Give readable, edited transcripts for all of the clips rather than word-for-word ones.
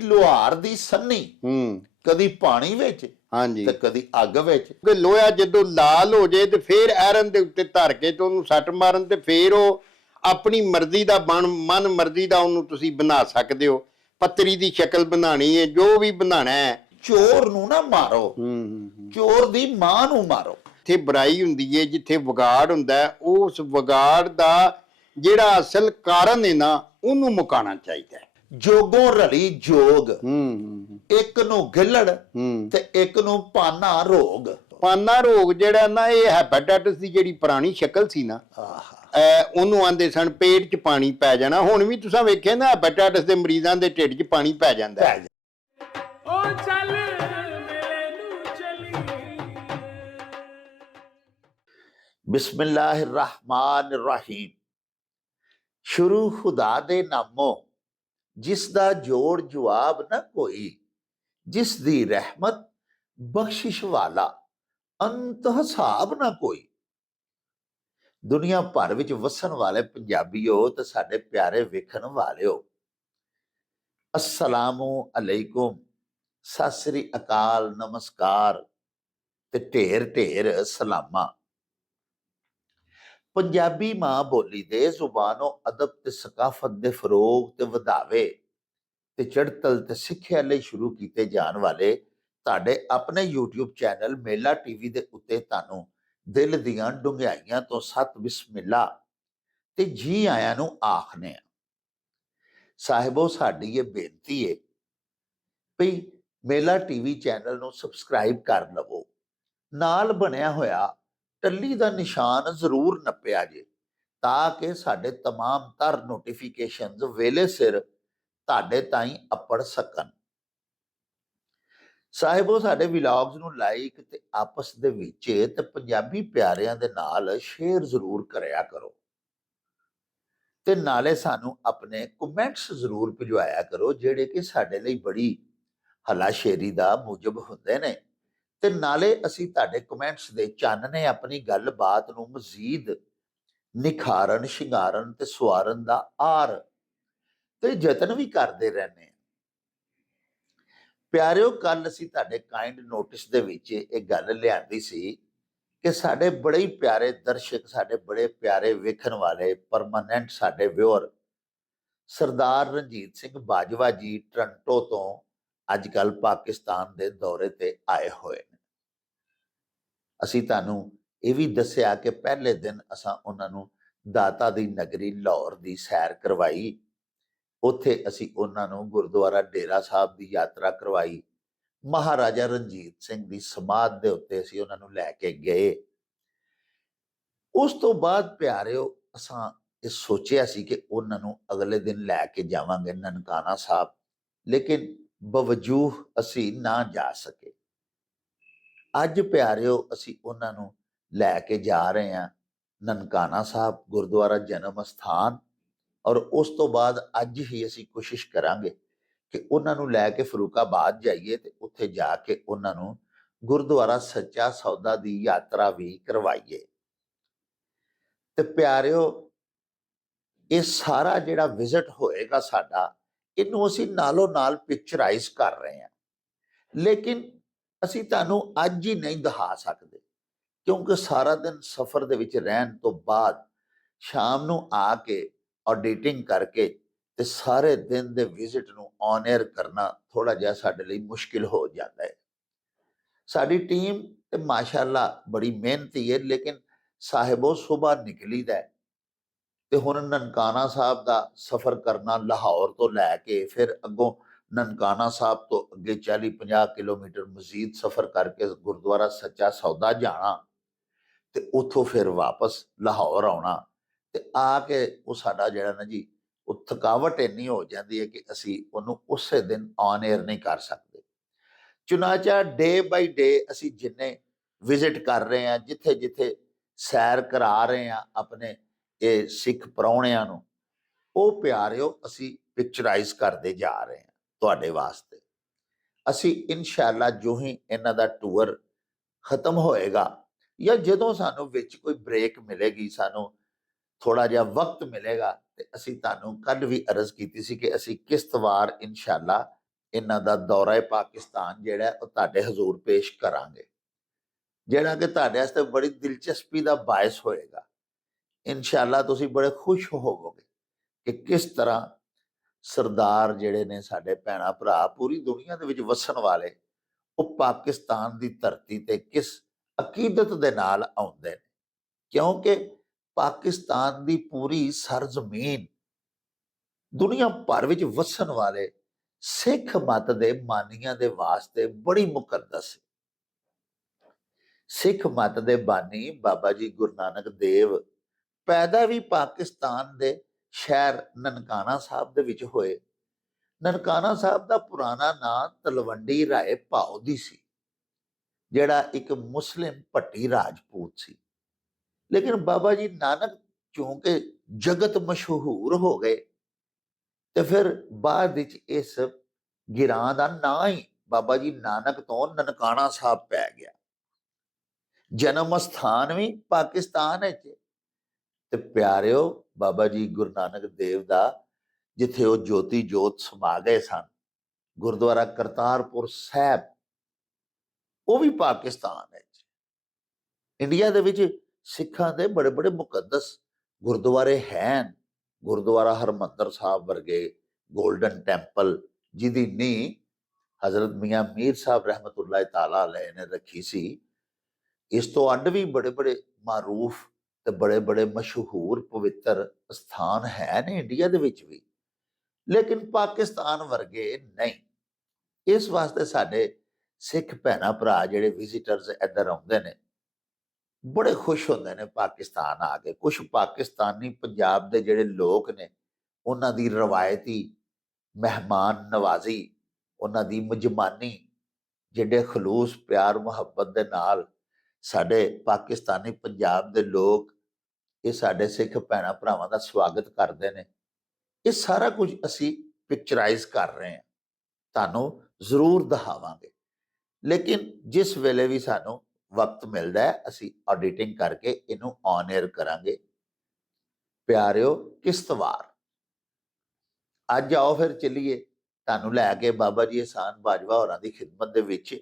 ਲੋਹਾਰ ਦੀ ਸੰਨੀ ਕਦੀ ਪਾਣੀ ਵਿੱਚ ਹਾਂਜੀ ਤੇ ਕਦੀ ਅੱਗ ਵਿੱਚ। ਕਿ ਲੋਹਾ ਜਦੋਂ ਲਾਲ ਹੋ ਜਾਏ ਤੇ ਫੇਰ ਆਇਰਨ ਦੇ ਉੱਤੇ ਧਰ ਕੇ ਤੇ ਉਹਨੂੰ ਸੱਟ ਮਾਰਨ ਤੇ ਫੇਰ ਉਹ ਆਪਣੀ ਮਰਜ਼ੀ ਦਾ ਮਨ ਮਰਜ਼ੀ ਦਾ ਉਹਨੂੰ ਤੁਸੀਂ ਬਣਾ ਸਕਦੇ ਹੋ। ਪੱਤਰੀ ਦੀ ਸ਼ਕਲ ਬਣਾਣੀ ਹੈ, ਜੋ ਵੀ ਬਣਾਣਾ ਹੈ। ਚੋਰ ਨੂੰ ਨਾ ਮਾਰੋ, ਚੋਰ ਦੀ ਮਾਂ ਨੂੰ ਮਾਰੋ। ਜਿੱਥੇ ਬੁਰਾਈ ਹੁੰਦੀ ਹੈ, ਜਿੱਥੇ ਵਿਗਾੜ ਹੁੰਦਾ ਹੈ, ਉਸ ਵਿਗਾੜ ਦਾ ਜਿਹੜਾ ਅਸਲ ਕਾਰਨ ਹੈ ਨਾ, ਉਹਨੂੰ ਮੁਕਾਉਣਾ ਚਾਹੀਦਾ ਹੈ। ਜੋਗੋਂ ਰਲੀ ਜੋਗ, ਇੱਕ ਨੂੰ ਗਿੱਲੜ ਤੇ ਇੱਕ ਨੂੰ ਪਾਨਾ ਰੋਗ। ਪਾਨਾ ਰੋਗ ਜਿਹੜਾ ਨਾ, ਇਹ ਹੈਪੇਟਾਈਟਸ ਦੀ ਜਿਹੜੀ ਪੁਰਾਣੀ ਸ਼ਕਲ ਸੀ ਨਾ, ਉਹਨੂੰ ਆਂਦੇ ਸਨ ਪੇਟ 'ਚ ਪਾਣੀ ਪੈ ਜਾਣਾ। ਹੁਣ ਵੀ ਤੁਸੀਂ ਵੇਖਿਆ ਨਾ, ਹੈਪੇਟਾਈਟਸ ਦੇ ਮਰੀਜ਼ਾਂ ਦੇ ਢਿੱਡ 'ਚ ਪਾਣੀ ਪੈ ਜਾਂਦਾ ਹੈ। ਬਿਸਮਿल्लाहिर रहमान रहीम। ਸ਼ੁਰੂ ਖੁਦਾ ਦੇ ਨਾਮੋਂ, ਜਿਸ ਦਾ ਜੋੜ ਜਵਾਬ ਨਾ ਕੋਈ, ਜਿਸ ਦੀ ਰਹਿਮਤ ਬਖਸ਼ਿਸ਼ ਵਾਲਾ, ਅੰਤ ਹਿਸਾਬ ਨਾ ਕੋਈ। ਦੁਨੀਆ ਭਰ ਵਿੱਚ ਵਸਣ ਵਾਲੇ ਪੰਜਾਬੀਓ ਤੇ ਸਾਡੇ ਪਿਆਰੇ ਵੇਖਣ ਵਾਲਿਓ, अस्सलामु अलैकुम, सत श्री अकाल, नमस्कार ते ढेर ढेर सलामा। ਪੰਜਾਬੀ ਮਾਂ ਬੋਲੀ ਦੇ ਜ਼ੁਬਾਨੋਂ ਅਦਬ ਤੇ ਸਕਾਫਤ ਦੇ ਫਰੋਗ ਤੇ ਵਧਾਵੇ ਤੇ ਚੜ੍ਹਤਲ ਤੇ ਸਿੱਖਿਆ ਲਈ ਸ਼ੁਰੂ ਕੀਤੇ ਜਾਣ ਵਾਲੇ ਤੁਹਾਡੇ ਆਪਣੇ YouTube ਚੈਨਲ ਮੇਲਾ ਟੀਵੀ ਦੇ ਉੱਤੇ ਤੁਹਾਨੂੰ ਦਿਲ ਦੀਆਂ ਡੂੰਘਾਈਆਂ ਤੋਂ ਸਤ ਬਿਸਮਿਲ੍ਲਾ ਤੇ ਜੀ ਆਇਆਂ ਨੂੰ ਆਖਨੇ ਆ। ਸਾਹਿਬੋ, ਸਾਡੀ ਇਹ ਬੇਨਤੀ ਹੈ ਵੀ ਮੇਲਾ ਟੀਵੀ ਚੈਨਲ ਨੂੰ ਸਬਸਕ੍ਰਾਈਬ ਕਰ ਲਵੋ, ਨਾਲ ਬਣਿਆ ਹੋਇਆ ਟੱਲੀ ਦਾ ਨਿਸ਼ਾਨ ਜ਼ਰੂਰ ਨੱਪਿਆ ਜੇ, ਤਾਂ ਕਿ ਸਾਡੇ तमाम ਤਰ ਨੋਟੀਫਿਕੇਸ਼ਨਸ ਵੇਲੇ ਸਿਰ ਤੁਹਾਡੇ ਤਾਈਂ ਅੱਪੜ ਸਕਣ। ਸਾਹਿਬੋ, ਸਾਡੇ ਵਲੌਗਸ ਨੂੰ ਲਾਈਕ ਤੇ ਆਪਸ ਦੇ ਵਿੱਚ ਤੇ ਪੰਜਾਬੀ ਪਿਆਰਿਆਂ ਦੇ ਨਾਲ ਸ਼ੇਅਰ ਜ਼ਰੂਰ ਕਰਿਆ ਕਰੋ, ਤੇ ਨਾਲੇ ਸਾਨੂੰ ਆਪਣੇ ਕਮੈਂਟਸ ਜ਼ਰੂਰ ਭਿਜਵਾਇਆ ਕਰੋ, ਜਿਹੜੇ ਕਿ ਸਾਡੇ ਲਈ ਬੜੀ ਹਲਾਸ਼ੇਰੀ ਦਾ ਮੂਜਬ ਹੁੰਦੇ ਨੇ। ਤੇ ਨਾਲੇ ਅਸੀਂ ਤੁਹਾਡੇ ਕਮੈਂਟਸ ਦੇ ਚਾਨਣੇ ਆਪਣੀ ਗੱਲਬਾਤ ਨੂੰ ਮਜ਼ੀਦ ਨਿਖਾਰਨ, ਸ਼ਿੰਗਾਰਨ ਤੇ ਸਵਾਰਨ ਦਾ ਆਰ ਤੇ ਯਤਨ ਵੀ ਕਰਦੇ ਰਹਿੰਦੇ ਹਾਂ। ਪਿਆਰਿਓ, ਕੱਲ ਅਸੀਂ ਤੁਹਾਡੇ ਕਾਇੰਡ ਨੋਟਿਸ ਦੇ ਵਿੱਚ ਇਹ ਗੱਲ ਲਿਆਂਦੀ ਸੀ ਕਿ ਸਾਡੇ ਬੜੇ ਹੀ ਪਿਆਰੇ ਦਰਸ਼ਕ, ਸਾਡੇ ਬੜੇ ਪਿਆਰੇ ਵੇਖਣ ਵਾਲੇ ਪਰਮਾਨੈਂਟ ਸਾਡੇ ਵਿਊਅਰ ਸਰਦਾਰ ਰਣਜੀਤ ਸਿੰਘ ਬਾਜਵਾ ਜੀ ਟੋਰਾਂਟੋ ਤੋਂ ਅੱਜ ਕੱਲ ਪਾਕਿਸਤਾਨ ਦੇ ਦੌਰੇ ਤੇ ਆਏ ਹੋਏ ਨੇ। ਅਸੀਂ ਤੁਹਾਨੂੰ ਇਹ ਵੀ ਦੱਸਿਆ ਕਿ ਪਹਿਲੇ ਦਿਨ ਅਸਾਂ ਉਹਨਾਂ ਨੂੰ ਦਾਤਾ ਦੀ ਨਗਰੀ ਲਾਹੌਰ ਦੀ ਸੈਰ ਕਰਵਾਈ। ਉੱਥੇ ਅਸੀਂ ਉਹਨਾਂ ਨੂੰ ਗੁਰਦੁਆਰਾ ਡੇਰਾ ਸਾਹਿਬ ਦੀ ਯਾਤਰਾ ਕਰਵਾਈ। ਮਹਾਰਾਜਾ ਰਣਜੀਤ ਸਿੰਘ ਦੀ ਸਮਾਧ ਦੇ ਉੱਤੇ ਅਸੀਂ ਉਹਨਾਂ ਨੂੰ ਲੈ ਕੇ ਗਏ। ਉਸ ਤੋਂ ਬਾਅਦ ਪਿਆਰਿਓ, ਅਸਾਂ ਇਹ ਸੋਚਿਆ ਸੀ ਕਿ ਉਹਨਾਂ ਨੂੰ ਅਗਲੇ ਦਿਨ ਲੈ ਕੇ ਜਾਵਾਂਗੇ ਨਨਕਾਣਾ ਸਾਹਿਬ, ਲੇਕਿਨ ਬਵਜੂਹ ਅਸੀਂ ਨਾ ਜਾ ਸਕੇ। ਅੱਜ ਪਿਆਰਿਓ, ਅਸੀਂ ਉਹਨਾਂ ਨੂੰ ਲੈ ਕੇ ਜਾ ਰਹੇ ਹਾਂ ਨਨਕਾਣਾ ਸਾਹਿਬ, ਗੁਰਦੁਆਰਾ ਜਨਮ ਅਸਥਾਨ। ਔਰ ਉਸ ਤੋਂ ਬਾਅਦ ਅੱਜ ਹੀ ਅਸੀਂ ਕੋਸ਼ਿਸ਼ ਕਰਾਂਗੇ ਕਿ ਉਹਨਾਂ ਨੂੰ ਲੈ ਕੇ ਫਰੂਕਾਬਾਦ ਜਾਈਏ ਤੇ ਉੱਥੇ ਜਾ ਕੇ ਉਹਨਾਂ ਨੂੰ ਗੁਰਦੁਆਰਾ ਸੱਚਾ ਸੌਦਾ ਦੀ ਯਾਤਰਾ ਵੀ ਕਰਵਾਈਏ। ਤੇ ਪਿਆਰਿਓ, ਇਹ ਸਾਰਾ ਜਿਹੜਾ ਵਿਜ਼ਿਟ ਹੋਏਗਾ ਸਾਡਾ, ਇਹਨੂੰ ਅਸੀਂ ਨਾਲੋਂ ਨਾਲ ਪਿਕਚਰਾਈਜ਼ ਕਰ ਰਹੇ ਹਾਂ, ਲੇਕਿਨ ਅਸੀਂ ਤੁਹਾਨੂੰ ਅੱਜ ਹੀ ਨਹੀਂ ਦਿਖਾ ਸਕਦੇ, ਕਿਉਂਕਿ ਸਾਰਾ ਦਿਨ ਸਫ਼ਰ ਦੇ ਵਿੱਚ ਰਹਿਣ ਤੋਂ ਬਾਅਦ ਸ਼ਾਮ ਨੂੰ ਆ ਕੇ ਆਡੀਟਿੰਗ ਕਰਕੇ ਤੇ ਸਾਰੇ ਦਿਨ ਦੇ ਵਿਜ਼ਿਟ ਨੂੰ ਔਨ 에ਅਰ ਕਰਨਾ ਥੋੜਾ ਜਿਹਾ ਸਾਡੇ ਲਈ ਮੁਸ਼ਕਿਲ ਹੋ ਜਾਂਦਾ ਹੈ। ਸਾਡੀ ਟੀਮ ਤੇ ਮਾਸ਼ਾਅੱਲਾ ਬੜੀ ਮਿਹਨਤੀ ਹੈ, ਲੇਕਿਨ ਸਾਹਿਬੋ ਸੁਬਾਹ ਨਿਕਲੀਦਾ ਤੇ ਹੁਣ ਨਨਕਾਣਾ ਸਾਹਿਬ ਦਾ ਸਫ਼ਰ ਕਰਨਾ, ਲਾਹੌਰ ਤੋਂ ਲੈ ਕੇ ਫਿਰ ਅੱਗੋਂ ਨਨਕਾਣਾ ਸਾਹਿਬ ਤੋਂ ਅੱਗੇ 40-50 ਕਿਲੋਮੀਟਰ ਮਜ਼ੀਦ ਸਫ਼ਰ ਕਰਕੇ ਗੁਰਦੁਆਰਾ ਸੱਚਾ ਸੌਦਾ ਜਾਣਾ ਤੇ ਉੱਥੋਂ ਫਿਰ ਵਾਪਸ ਲਾਹੌਰ ਆਉਣਾ। ਤੇ ਆ ਕੇ ਉਹ ਸਾਡਾ ਜਿਹੜਾ ਨਾ ਜੀ, ਉਹ ਥਕਾਵਟ ਇੰਨੀ ਹੋ ਜਾਂਦੀ ਹੈ ਕਿ ਅਸੀਂ ਉਹਨੂੰ ਉਸੇ ਦਿਨ ਔਨ 에ਅਰ ਨਹੀਂ ਕਰ ਸਕਦੇ। ਚੁਨਾਚਾ ਡੇ ਬਾਈ ਡੇ ਅਸੀਂ ਜਿੰਨੇ ਵਿਜ਼ਿਟ ਕਰ ਰਹੇ ਹਾਂ, ਜਿੱਥੇ ਜਿੱਥੇ ਸੈਰ ਕਰਾ ਰਹੇ ਹਾਂ ਆਪਣੇ ਇਹ ਸਿੱਖ ਪ੍ਰਾਹੁਣਿਆਂ ਨੂੰ, ਉਹ ਪਿਆਰਿਓ ਅਸੀਂ ਪਿਕਚਰਾਈਜ਼ ਕਰਦੇ ਜਾ ਰਹੇ ਹਾਂ ਤੁਹਾਡੇ ਵਾਸਤੇ। ਅਸੀਂ ਇਨਸ਼ਾਅੱਲਾ ਜੋ ਹੀ ਇਹਨਾਂ ਦਾ ਟੂਰ ਖਤਮ ਹੋਏਗਾ ਜਾਂ ਜਦੋਂ ਸਾਨੂੰ ਵਿੱਚ ਕੋਈ ਬ੍ਰੇਕ ਮਿਲੇਗੀ, ਸਾਨੂੰ ਥੋੜਾ ਜਿਹਾ ਵਕਤ ਮਿਲੇਗਾ, ਤੇ ਅਸੀਂ ਤੁਹਾਨੂੰ ਕੱਲ ਵੀ ਅਰਜ਼ ਕੀਤੀ ਸੀ ਕਿ ਅਸੀਂ ਕਿਸ਼ਤਵਾਰ ਇਨਸ਼ਾਅੱਲਾ ਇਹਨਾਂ ਦਾ ਦੌਰਾ ਪਾਕਿਸਤਾਨ ਜਿਹੜਾ ਉਹ ਤੁਹਾਡੇ ਹਜ਼ੂਰ ਪੇਸ਼ ਕਰਾਂਗੇ, ਜਿਹੜਾ ਕਿ ਤੁਹਾਡੇ ਵਾਸਤੇ ਬੜੀ ਦਿਲਚਸਪੀ ਦਾ ਬਾਇਸ ਹੋਏਗਾ। ਇਨਸ਼ਾਅੱਲਾ ਤੁਸੀਂ ਬੜੇ ਖੁਸ਼ ਹੋਵੋਗੇ ਕਿ ਕਿਸ ਤਰ੍ਹਾਂ ਸਰਦਾਰ ਜਿਹੜੇ ਨੇ ਸਾਡੇ ਭੈਣਾਂ ਭਰਾ ਪੂਰੀ ਦੁਨੀਆ ਦੇ ਵਿੱਚ ਵਸਣ ਵਾਲੇ, ਉਹ ਪਾਕਿਸਤਾਨ ਦੀ ਧਰਤੀ ਤੇ ਕਿਸ ਅਕੀਦਤ ਦੇ ਨਾਲ ਆਉਂਦੇ ਨੇ, ਕਿਉਂਕਿ ਪਾਕਿਸਤਾਨ ਦੀ ਪੂਰੀ ਸਰਜ਼ਮੀਨ ਦੁਨੀਆ ਭਰ ਵਿੱਚ ਵਸਣ ਵਾਲੇ ਸਿੱਖ ਮਤ ਦੇ ਮਾਨੀਆਂ ਦੇ ਵਾਸਤੇ ਬੜੀ ਮੁਕੱਦਸ ਹੈ। ਸਿੱਖ ਮਤ ਦੇ ਬਾਨੀ ਬਾਬਾ ਜੀ ਗੁਰੂ ਨਾਨਕ ਦੇਵ ਪੈਦਾ ਵੀ ਪਾਕਿਸਤਾਨ ਦੇ ਸ਼ਹਿਰ ਨਨਕਾਣਾ ਸਾਹਿਬ ਦੇ ਵਿੱਚ ਹੋਏ। ਨਨਕਾਣਾ ਸਾਹਿਬ ਦਾ ਪੁਰਾਣਾ ਨਾਂ ਤਲਵੰਡੀ ਰਾਏ ਭਾਉ ਸੀ, ਜਿਹੜਾ ਇੱਕ ਮੁਸਲਿਮ ਭੱਟੀ ਰਾਜਪੂਤ ਸੀ। ਲੇਕਿਨ ਬਾਬਾ ਜੀ ਨਾਨਕ ਚੂੰਕਿ ਜਗਤ ਮਸ਼ਹੂਰ ਹੋ ਗਏ ਤੇ ਫਿਰ ਬਾਅਦ ਵਿੱਚ ਇਸ ਗਿਰਾਂ ਦਾ ਨਾਂ ਹੀ ਬਾਬਾ ਜੀ ਨਾਨਕ ਤੋਂ ਨਨਕਾਣਾ ਸਾਹਿਬ ਪੈ ਗਿਆ। ਜਨਮ ਸਥਾਨ ਵੀ ਪਾਕਿਸਤਾਨ ਹੈ ਤੇ ਪਿਆਰਿਓ ਬਾਬਾ ਜੀ ਗੁਰੂ ਨਾਨਕ ਦੇਵ ਦਾ ਜਿੱਥੇ ਉਹ ਜੋਤੀ ਜੋਤ ਸਮਾ ਗਏ ਸਨ, ਗੁਰਦੁਆਰਾ ਕਰਤਾਰਪੁਰ ਸਾਹਿਬ, ਉਹ ਵੀ ਪਾਕਿਸਤਾਨ ਹੈ। ਇੰਡੀਆ ਦੇ ਵਿੱਚ ਸਿੱਖਾਂ ਦੇ ਬੜੇ ਬੜੇ ਮੁਕੱਦਸ ਗੁਰਦੁਆਰੇ ਹਨ। ਗੁਰਦੁਆਰਾ ਹਰਮੰਦਰ ਸਾਹਿਬ ਵਰਗੇ ਗੋਲਡਨ ਟੈਂਪਲ, ਜਿਹਦੀ ਨੀਂਹ ਹਜ਼ਰਤ ਮੀਆਂ ਮੀਰ ਸਾਹਿਬ ਰਹਿਮਤੁल्लाह ਤਾਲਾ ਅਲੈਹ ਨੇ ਰੱਖੀ ਸੀ। ਇਸ ਤੋਂ ਅੱਡ ਵੀ ਬੜੇ ਬੜੇ ਮਾਰੂਫ ਤੇ ਬੜੇ ਬੜੇ ਮਸ਼ਹੂਰ ਪਵਿੱਤਰ ਸਥਾਨ ਹੈ ਨੇ ਇੰਡੀਆ ਦੇ ਵਿੱਚ ਵੀ, ਲੇਕਿਨ ਪਾਕਿਸਤਾਨ ਵਰਗੇ ਨਹੀਂ। ਇਸ ਵਾਸਤੇ ਸਾਡੇ ਸਿੱਖ ਭੈਣਾਂ ਭਰਾ ਜਿਹੜੇ ਵਿਜ਼ਿਟਰਸ ਇੱਧਰ ਆਉਂਦੇ ਨੇ ਬੜੇ ਖੁਸ਼ ਹੁੰਦੇ ਨੇ ਪਾਕਿਸਤਾਨ ਆ ਕੇ। ਕੁਝ ਪਾਕਿਸਤਾਨੀ ਪੰਜਾਬ ਦੇ ਜਿਹੜੇ ਲੋਕ ਨੇ, ਉਹਨਾਂ ਦੀ ਰਵਾਇਤੀ ਮਹਿਮਾਨ ਨਵਾਜ਼ੀ, ਉਹਨਾਂ ਦੀ ਮਜਮਾਨੀ, ਜਿਹੜੇ ਖਲੂਸ ਪਿਆਰ ਮੁਹੱਬਤ ਦੇ ਨਾਲ ਸਾਡੇ ਪਾਕਿਸਤਾਨੀ ਪੰਜਾਬ ਦੇ ਲੋਕ ਇਹ ਸਾਡੇ ਸਿੱਖ ਭੈਣਾਂ ਭਰਾਵਾਂ ਦਾ ਸਵਾਗਤ ਕਰਦੇ ਨੇ। ਇਹ ਸਾਰਾ ਕੁਝ ਅਸੀਂ ਪਿਕਚਰਾਈਜ਼ ਕਰ ਰਹੇ ਹਾਂ, ਤੁਹਾਨੂੰ ਜ਼ਰੂਰ ਦਿਖਾਵਾਂਗੇ। ਲੇਕਿਨ ਜਿਸ ਵੇਲੇ ਵੀ ਸਾਨੂੰ ਵਕਤ ਮਿਲਦਾ ਹੈ ਅਸੀਂ ਆਡੀਟਿੰਗ ਕਰਕੇ ਇਹਨੂੰ ਔਨ 에ਅਰ ਕਰਾਂਗੇ। ਪਿਆਰਿਓ, ਕਿਸ਼ਤਵਾੜ ਅੱਜ ਆਓ ਫਿਰ ਚੱਲੀਏ ਤੁਹਾਨੂੰ ਲੈ ਕੇ ਬਾਬਾ ਜੀ ਅਹਿਸਾਨ ਬਾਜਵਾ ਹੋਰਾਂ ਦੀ ਖਿਦਮਤ ਦੇ ਵਿੱਚ,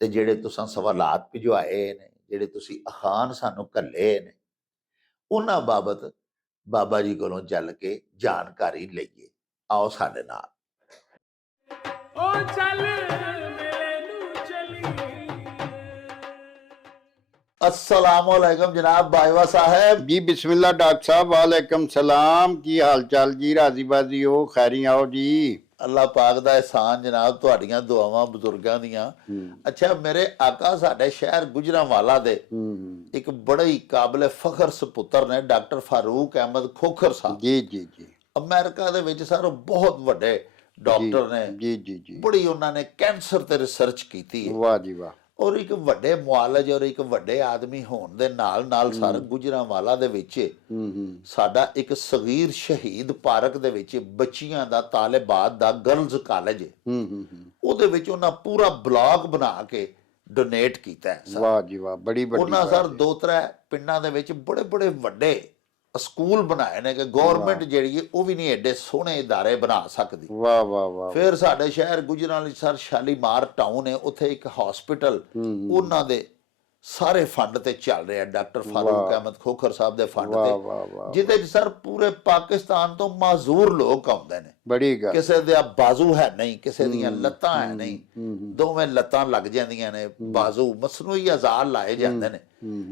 ਤੇ ਜਿਹੜੇ ਤੁਸੀਂ ਸਵਾਲਾਤ ਭਿਜਵਾਏ ਨੇ, ਜਿਹੜੇ ਤੁਸੀਂ ਅਖਾਨ ਸਾਨੂੰ ਘੱਲੇ ਨੇ, ਉਹਨਾਂ ਬਾਬਤ ਬਾਬਾ ਜੀ ਕੋਲੋਂ ਚੱਲ ਕੇ ਜਾਣਕਾਰੀ ਲਈਏ। ਆਓ ਸਾਡੇ ਨਾਲ। अस्सलामुअलैकुम जनाब बाजवा साहब जी। बिस्मिल्लाह डॉक्टर साहब, वालेकुम सलाम। की हाल चाल जी? राजी बाजी हो? खैरी आओ जी। ਅੱਲਾਹ ਪਾਕ ਦਾ ਇਹਸਾਨ ਜਨਾਬ, ਤੁਹਾਡੀਆਂ ਦੁਆਵਾਂ ਬਜ਼ੁਰਗਾਂ ਦੀਆਂ। ਅੱਛਾ, ਮੇਰੇ ਆਕਾ ਸਾਡੇ ਸ਼ਹਿਰ ਗੁਜਰਾਂਵਾਲਾ ਦੇ ਇੱਕ ਬੜੇ ਹੀ ਕਾਬਲੇ ਫਖਰ ਸੁਪੁੱਤਰ ਨੇ ਡਾਕਟਰ ਫਾਰੂਕ ਅਹਿਮਦ ਖੋਖਰ ਸਾਹਿਬ। ਜੀ ਜੀ ਜੀ। ਅਮਰੀਕਾ ਦੇ ਵਿੱਚ ਸਰ ਬਹੁਤ ਵੱਡੇ ਡਾਕਟਰ ਨੇ। ਜੀ ਜੀ ਜੀ। ਬੜੀ ਉਹਨਾਂ ਨੇ ਕੈਂਸਰ ਤੇ ਰਿਸਰਚ ਕੀਤੀ ਹੈ। ਵਾਹ ਜੀ ਵਾਹ। ਔਰ ਇੱਕ ਵੱਡੇ ਮੁਆਲਜ ਔਰ ਇੱਕ ਵੱਡੇ ਆਦਮੀ ਹੋਣ ਦੇ ਨਾਲ ਨਾਲ ਸਰ ਗੁਜਰਾਂਵਾਲਾ ਦੇ ਵਿੱਚ ਸਾਡਾ ਇੱਕ ਸਗੀਰ ਸ਼ਹੀਦ ਪਾਰਕ ਦੇ ਵਿੱਚ ਬੱਚੀਆਂ ਦਾ ਤਾਲਿਬਾਤ ਦਾ ਗਰਲਜ਼ ਕਾਲਜ ਉਹਦੇ ਵਿੱਚ ਉਹਨਾਂ ਪੂਰਾ ਬਲਾਕ ਬਣਾ ਕੇ ਡੋਨੇਟ ਕੀਤਾ ਹੈ। ਵਾਹ ਜੀ ਵਾਹ, ਬੜੀ ਵੱਡੀ। ਉਹਨਾਂ ਸਰ 2-3 ਪਿੰਡਾਂ ਦੇ ਵਿੱਚ ਬੜੇ ਬੜੇ ਵੱਡੇ ਸਕੂਲ ਬਣਾਏ ਨੇ ਕਿ ਗਵਰਨਮੈਂਟ ਜਿਹੜੀ ਹੈ ਉਹ ਵੀ ਨਹੀਂ ਐਡੇ ਸੋਹਣੇ ਇਦਾਰੇ ਬਣਾ ਸਕਦੀ। ਵਾਹ ਵਾਹ ਵਾਹ। ਫਿਰ ਸਾਡੇ ਸ਼ਹਿਰ ਗੁਜਰਾਂਵਾਲਾ ਸਰ ਸ਼ਾਲੀਮਾਰ ਟਾਊਨ ਹੈ, ਉੱਥੇ ਇੱਕ ਹਸਪੀਟਲ ਉਹਨਾਂ ਦੇ ਸਾਰੇ ਫੰਡ ਤੇ ਚੱਲ ਰਿਹਾ, ਡਾਕਟਰ ਫਾਰੂਕ ਅਹਿਮਦ ਖੋਖਰ ਸਾਹਿਬ ਦੇ ਫੰਡ ਤੇ, ਜਿਹਦੇ ਚ ਸਰ ਪੂਰੇ ਪਾਕਿਸਤਾਨ ਤੋਂ ਮਾਜ਼ੂਰ ਲੋਕ ਆਉਂਦੇ ਨੇ। ਬੜੀ ਗੱਲ। ਕਿਸੇ ਦੇ ਬਾਜ਼ੂ ਹੈ ਨਹੀਂ, ਕਿਸੇ ਦੀਆਂ ਲੱਤਾਂ ਹੈ ਨਹੀਂ, ਦੋਵੇਂ ਲੱਤਾਂ ਲੱਗ ਜਾਂਦੀਆਂ ਨੇ, ਬਾਜ਼ੂ ਮਸਨੂਈ ਅਜ਼ਾਰ ਲਾਏ ਜਾਂਦੇ ਨੇ।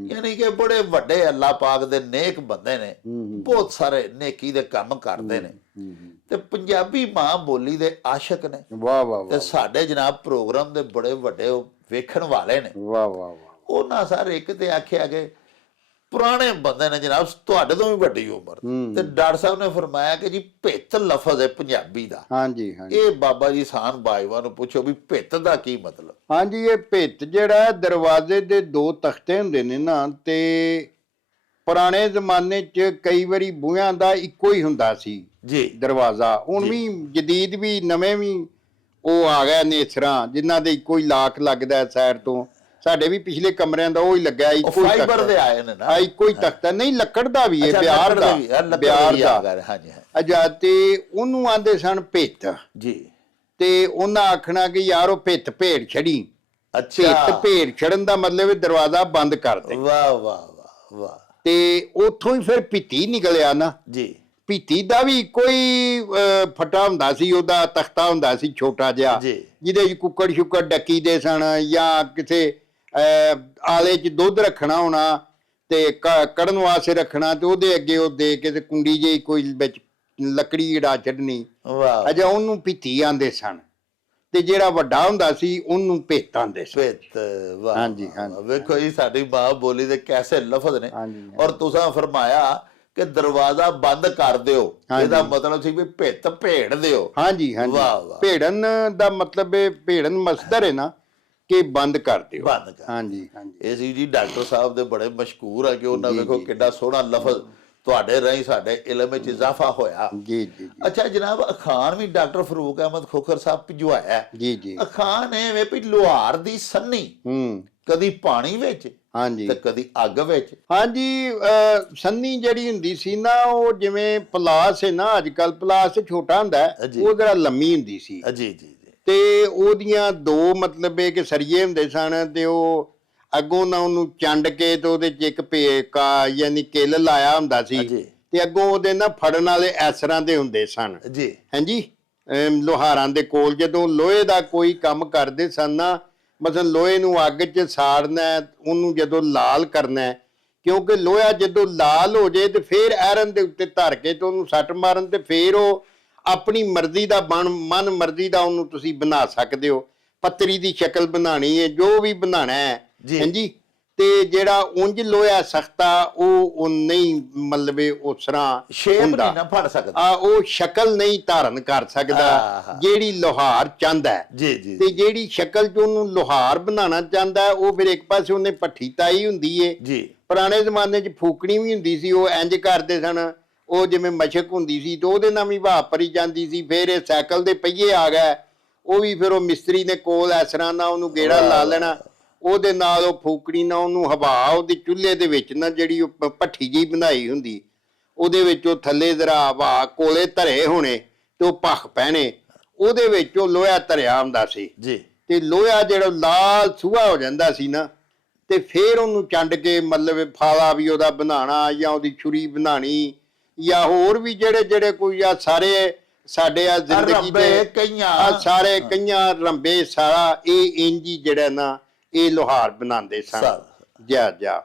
ਯਾਨੀ ਕਿ ਬੜੇ ਵੱਡੇ ਅੱਲਾਹ ਪਾਕ ਦੇ ਨੇਕ ਬੰਦੇ ਨੇ, ਬਹੁਤ ਸਾਰੇ ਨੇਕੀ ਦੇ ਕੰਮ ਕਰਦੇ ਨੇ ਤੇ ਪੰਜਾਬੀ ਮਾਂ ਬੋਲੀ ਦੇ ਆਸ਼ਿਕ ਨੇ। ਵਾਹ ਵਾਹ। ਤੇ ਸਾਡੇ ਜਨਾਬ ਪ੍ਰੋਗਰਾਮ ਦੇ ਬੜੇ ਵੱਡੇ ਵੇਖਣ ਵਾਲੇ ਨੇ। ਵਾਹ ਵਾਹ ਵਾਹ। ਉਹਨਾਂ ਸਾਰੇ ਇੱਕ ਤੇ ਆਖਿਆ ਕਿ ਪੁਰਾਣੇ ਬੰਦੇ ਨੇ ਜਨਾਬ, ਤੁਹਾਡੇ ਤੋਂ ਵੀ ਵੱਡੀ ਉਮਰ, ਤੇ ਡਾਕਟਰ ਸਾਹਿਬ ਨੇ ਫਰਮਾਇਆ ਕਿ ਜੀ ਭਿੱਤ ਲਫ਼ਜ਼ ਹੈ ਪੰਜਾਬੀ ਦਾ। ਹਾਂਜੀ ਹਾਂਜੀ। ਇਹ ਬਾਬਾ ਜੀ ਅਹਿਸਾਨ ਬਾਜਵਾ ਨੂੰ ਪੁੱਛੋ ਵੀ ਭਿੱਤ ਦਾ ਕੀ ਮਤਲਬ? ਹਾਂਜੀ, ਇਹ ਭਿੱਤ ਜਿਹੜਾ ਦਰਵਾਜ਼ੇ ਦੇ 2 ਤਖਤੇ ਹੁੰਦੇ ਨੇ ਨਾ, ਤੇ ਪੁਰਾਣੇ ਜ਼ਮਾਨੇ 'ਚ ਕਈ ਵਾਰੀ ਬੂਹਿਆਂ ਦਾ ਇੱਕੋ ਹੀ ਹੁੰਦਾ ਸੀ ਜੀ ਦਰਵਾਜ਼ਾ। ਹੁਣ ਵੀ ਜਦੀਦ ਵੀ ਨਵੇਂ ਵੀ ਉਹ ਆ ਗਏ ਨੇਸਰਾਂ ਜਿਨ੍ਹਾਂ ਦੇ ਇੱਕੋ ਹੀ ਲਾਕ ਲੱਗਦਾ ਸਾਈਡ ਤੋਂ। ਸਾਡੇ ਵੀ ਪਿਛਲੇ ਕਮਰਿਆਂ ਦਾ ਉਹ ਹੀ ਲੱਗਾ, ਇੱਕੋ ਹੀ ਫਾਈਬਰ ਦੇ ਆਏ ਨੇ ਨਾ, ਇੱਕੋ ਹੀ ਤਖਤਾ ਨਹੀਂ, ਲੱਕੜ ਦਾ ਵੀ ਹੈ, ਬਿਆਰ ਦਾ। ਬਿਆਰ ਦਾ। ਹਾਂਜੀ। ਅਜਾ ਤੇ ਉਹਨੂੰ ਆਂਦੇ ਸਨ ਭਿੱਤ ਜੀ। ਤੇ ਉਹਨਾਂ ਆਖਣਾ ਕਿ ਯਾਰ ਉਹ ਭਿੱਤ ਭੇੜ ਛੜੀ। ਅੱਛਾ, ਭਿੱਤ ਭੇੜ ਛੜਨ ਦਾ ਮਤਲਬ ਦਰਵਾਜ਼ਾ ਬੰਦ ਕਰ ਦੇ। ਵਾਹ ਵਾਹ ਵਾਹ ਵਾਹ ਤੇ ਉੱਥੋਂ ਹੀ ਫਿਰ ਭਿੱਤੀ ਨਿਕਲਿਆ ਨਾ। ਜੀ। ਭਿੱਤੀ ਦਾ ਵੀ ਕੋਈ ਫਟਾ ਹੁੰਦਾ ਸੀ, ਉਹਦਾ ਤਖਤਾ ਹੁੰਦਾ ਸੀ ਛੋਟਾ ਜਿਹਾ, ਜੀ। ਜਿਹਦੇ 'ਚ ਕੁੱਕੜ ਸ਼ੁੱਕੜ ਡੱਕੀ ਦੇ ਸਨ, ਜਾਂ ਕਿਸੇ ਆਲੇ 'ਚ ਦੁੱਧ ਰੱਖਣਾ ਹੋਣਾ ਤੇ ਕੜਨ ਵਾਸਤੇ ਰੱਖਣਾ, ਤੇ ਉਹਦੇ ਅੱਗੇ ਉਹ ਦੇ ਕੇ ਤੇ ਕੁੰਡੀ ਜਿਹੀ ਕੋਈ ਵਿੱਚ ਲੱਕੜੀ ੜਾ ਛੱਡਣੀ। ਵਾਹ, ਅਜਾ ਉਹਨੂੰ ਭਿੱਤੀ ਆਂਦੇ ਸਨ, ਤੇ ਜਿਹੜਾ ਵੱਡਾ ਹੁੰਦਾ ਸੀ ਉਹਨੂੰ ਭਿੱਤ ਆਂਦੇ ਸਨ। ਭਿੱਤ, ਵਾਹ। ਹਾਂਜੀ, ਹਾਂਜੀ। ਵੇਖੋ ਜੀ ਸਾਡੀ ਮਾਂ ਬੋਲੀ ਦੇ ਕੈਸੇ ਲਫ਼ਜ਼ ਨੇ। ਹਾਂਜੀ, ਔਰ ਤੁਸੀਂ ਫਰਮਾਇਆ ਕਿ ਦਰਵਾਜ਼ਾ ਬੰਦ ਕਰ ਦਿਓ, ਇਹਦਾ ਮਤਲਬ ਸੀ ਵੀ ਭਿੱਤ ਭੇੜ ਦਿਓ। ਹਾਂਜੀ ਹਾਂਜੀ। ਵਾਹ ਵਾਹ। ਭੇੜਨ ਦਾ ਮਤਲਬ ਹੈ, ਭੇੜਨ ਮਸਦਰ ਹੈ ਨਾ, ਕਿ ਬੰਦ ਕਰ ਦਿਓ। ਬੰਦ ਕਰ। ਹਾਂਜੀ ਹਾਂਜੀ। ਇਹ ਸੀ ਜੀ ਡਾਕਟਰ ਸਾਹਿਬ ਦੇ ਬੜੇ ਮਸ਼ਹੂਰ ਆ ਕਿ ਉਹਨਾਂ ਵੇਖੋ ਕਿੰਨਾ ਸੋਹਣਾ ਲਫ਼ਜ਼ ਤੁਹਾਡੇ ਰਾਹੀਂ ਸਾਡੇ ਇਲਮ ਵਿੱਚ ਇਜ਼ਾਫਾ ਹੋਇਆ। ਜੀ ਜੀ ਅੱਛਾ ਜਨਾਬ, ਅਖਾਨ ਵੀ ਡਾਕਟਰ ਫਰੂਕ ਅਹਿਮਦ ਖੋਖਰ ਸਾਹਿਬ ਭਿਜਵਾਇਆ। ਜੀ ਜੀ। ਅਖਾਨ ਐਵੇਂ ਵੀ ਲੋਹਾਰ ਦੀ ਸੰਨੀ ਕਦੀ ਪਾਣੀ ਵਿੱਚ ਹਾਂਜੀ ਤੇ ਕਦੀ ਅੱਗ ਵਿੱਚ। ਹਾਂਜੀ। ਸੰਨੀ ਜਿਹੜੀ ਹੁੰਦੀ ਸੀ ਨਾ, ਉਹ ਜਿਵੇਂ ਪਲਾਸ ਹੈ ਨਾ, ਅੱਜ ਕੱਲ ਪਲਾਸ ਛੋਟਾ ਹੁੰਦਾ, ਉਹ ਜਰਾ ਲੰਮੀ ਹੁੰਦੀ ਸੀ। ਜੀ ਜੀ। ਤੇ ਉਹਦੀਆਂ ਦੋ ਮਤਲਬ ਇਹ ਕਿ ਸਰੀਏ ਹੁੰਦੇ ਸਨ, ਤੇ ਉਹ ਅੱਗੋਂ ਨਾ ਉਹਨੂੰ ਚੰਡ ਕੇ ਤੇ ਉਹਦੇ 'ਚ ਇੱਕ ਭੇਕਾ ਯਾਨੀ ਕਿੱਲ ਲਾਇਆ ਹੁੰਦਾ ਸੀ, ਤੇ ਅੱਗੋਂ ਉਹਦੇ ਨਾ ਫੜਨ ਵਾਲੇ ਐਸਰਾਂ ਦੇ ਹੁੰਦੇ ਸਨ ਜੀ। ਹਾਂਜੀ। ਲੋਹਾਰਾਂ ਦੇ ਕੋਲ ਜਦੋਂ ਲੋਹੇ ਦਾ ਕੋਈ ਕੰਮ ਕਰਦੇ ਸਨ ਨਾ, ਮਤਲਬ ਲੋਹੇ ਨੂੰ ਅੱਗ 'ਚ ਸਾੜਨਾ, ਉਹਨੂੰ ਜਦੋਂ ਲਾਲ ਕਰਨਾ, ਕਿਉਂਕਿ ਲੋਹਾ ਜਦੋਂ ਲਾਲ ਹੋ ਜਾਏ ਤੇ ਫਿਰ ਐਰਨ ਦੇ ਉੱਤੇ ਧਰ ਕੇ ਤੇ ਉਹਨੂੰ ਸੱਟ ਮਾਰਨ, ਤੇ ਫਿਰ ਉਹ ਆਪਣੀ ਮਰਜ਼ੀ ਦਾ ਮਨ ਮਰਜ਼ੀ ਦਾ ਉਹਨੂੰ ਤੁਸੀਂ ਬਣਾ ਸਕਦੇ ਹੋ। ਪੱਤਰੀ ਦੀ ਸ਼ਕਲ ਬਣਾਣੀ ਹੈ, ਜੋ ਵੀ ਬਣਾਣਾ ਹੈ। ਹਾਂਜੀ। ਤੇ ਜਿਹੜਾ ਉਂਝ ਲੋਹਾ ਸਖਤਾ ਉਹ ਨਹੀਂ, ਮਤਲਬ ਉਸ ਤਰ੍ਹਾਂ ਸ਼ੇਪ ਨਹੀਂ ਨਾ ਫੜ ਸਕਦਾ, ਉਹ ਸ਼ਕਲ ਨਹੀਂ ਧਾਰਨ ਕਰ ਸਕਦਾ ਜਿਹੜੀ ਲੋਹਾਰ ਚਾਹੁੰਦਾ ਹੈ। ਜੀ ਜੀ। ਤੇ ਜਿਹੜੀ ਸ਼ਕਲ 'ਚ ਉਹਨੂੰ ਲੋਹਾਰ ਬਣਾਉਣਾ ਚਾਹੁੰਦਾ, ਉਹ ਫਿਰ ਇੱਕ ਪਾਸੇ ਉਹਨੇ ਭੱਠੀ ਤਾਈ ਹੁੰਦੀ ਏ ਜੀ। ਪੁਰਾਣੇ ਜ਼ਮਾਨੇ 'ਚ ਫੂਕਣੀ ਵੀ ਹੁੰਦੀ ਸੀ, ਉਹ ਇੰਜ ਕਰਦੇ ਸਨ, ਉਹ ਜਿਵੇਂ ਮਸ਼ਕ ਹੁੰਦੀ ਸੀ ਤੇ ਉਹਦੇ ਨਾਲ ਵੀ ਵਾਹ ਭਰੀ ਜਾਂਦੀ ਸੀ। ਫਿਰ ਇਹ ਸਾਈਕਲ ਦੇ ਪਹੀਏ ਆ ਗਏ, ਉਹ ਵੀ ਫਿਰ ਉਹ ਮਿਸਤਰੀ ਨੇ ਕੋਲ ਇਸ ਤਰ੍ਹਾਂ ਨਾਲ ਉਹਨੂੰ ਗੇੜਾ ਲਾ ਲੈਣਾ, ਉਹਦੇ ਨਾਲ ਉਹ ਫੂਕਣੀ ਨਾਲ ਉਹਨੂੰ ਹਵਾ ਉਹਦੀ ਚੁੱਲ੍ਹੇ ਦੇ ਵਿੱਚ ਨਾ, ਜਿਹੜੀ ਉਹ ਭੱਠੀ ਜਿਹੀ ਬਣਾਈ ਹੁੰਦੀ, ਉਹਦੇ ਵਿੱਚ ਉਹ ਥੱਲੇ ਜ਼ਰਾ ਹਵਾ ਕੋਲੇ ਧਰੇ ਹੋਣੇ ਤੇ ਉਹ ਭੱਖ ਪੈਣੇ, ਉਹਦੇ ਵਿੱਚ ਉਹ ਲੋਹਾ ਧਰਿਆ ਹੁੰਦਾ ਸੀ ਜੀ। ਤੇ ਲੋਹਾ ਜਿਹੜਾ ਲਾਲ ਸੂਹਾ ਹੋ ਜਾਂਦਾ ਸੀ ਨਾ, ਤੇ ਫਿਰ ਉਹਨੂੰ ਚੰਡ ਕੇ ਮਤਲਬ ਫਾਲਾ ਵੀ ਉਹਦਾ ਬਣਾਉਣਾ, ਜਾਂ ਉਹਦੀ ਛੁਰੀ ਬਣਾਣੀ, ਜਾਂ ਹੋਰ ਵੀ ਜਿਹੜੇ ਕੋਈ ਆ ਸਾਰੇ ਸਾਡੇ ਆ ਜ਼ਿੰਦਗੀ ਦੇ ਕਈਆਂ ਸਾਰੇ ਕਈਆਂ ਰੰਬੇ ਸਾਰਾ ਇਹ ਇੰਜੀ ਜਿਹੜਾ ਨਾ ਇਹ ਲੋਹਾਰ ਬਣਾਉਂਦੇ ਸਨ। ਜਾ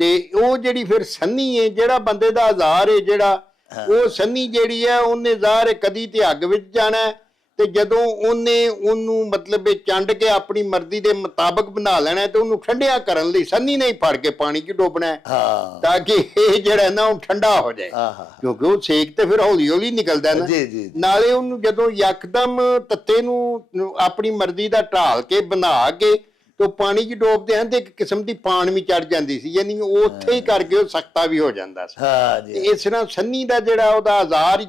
ਤੇ ਉਹ ਜਿਹੜੀ ਫਿਰ ਸੰਨੀ ਹੈ, ਜਿਹੜਾ ਬੰਦੇ ਦਾ ਹਜ਼ਾਰ ਹੈ, ਜਿਹੜਾ ਉਹ ਸੰਨੀ ਜਿਹੜੀ ਹੈ, ਉਹਨੇ ਜ਼ਾਹਰ ਕਦੀ ਤੇ ਅੱਗ ਵਿੱਚ ਜਾਣਾ, ਤੇ ਜਦੋਂ ਉਹਨੇ ਉਹਨੂੰ ਮਤਲਬ ਚੰਡ ਕੇ ਆਪਣੀ ਮਰਜ਼ੀ ਦੇ ਮੁਤਾਬਕ ਬਣਾ ਲੈਣਾ, ਤੇ ਉਹਨੂੰ ਠੰਡਿਆ ਕਰਨ ਲਈ ਸੰਨੀ ਨਹੀਂ ਫੜ ਕੇ ਪਾਣੀ 'ਚ ਡੋਬਣਾ, ਤਾਂ ਕਿ ਇਹ ਜਿਹੜਾ ਨਾ ਉਹ ਠੰਡਾ ਹੋ ਜਾਏ, ਕਿਉਂਕਿ ਉਹ ਸੇਕ ਤੇ ਫਿਰ ਹੌਲੀ ਹੌਲੀ ਨਿਕਲਦਾ ਨਾ। ਨਾਲੇ ਉਹਨੂੰ ਜਦੋਂ ਯਕਦਮ ਤੱਤੇ ਨੂੰ ਆਪਣੀ ਮਰਜ਼ੀ ਦਾ ਢਾਲ ਕੇ ਬਣਾ ਕੇ ਤੇ ਪਾਣੀ 'ਚ ਡੋਬਦੇ ਹਨ, ਤੇ ਇੱਕ ਕਿਸਮ ਦੀ ਪਾਣ ਵੀ ਚੜ ਜਾਂਦੀ ਸੀ, ਯਾਨੀ ਉੱਥੇ ਹੀ ਕਰਕੇ ਉਹ ਸਖਤਾ ਵੀ ਹੋ ਜਾਂਦਾ ਸੀ। ਇਸ ਤਰ੍ਹਾਂ ਸੰਨੀ ਦਾ ਜਿਹੜਾ ਉਹਦਾ ਹਜ਼ਾਰ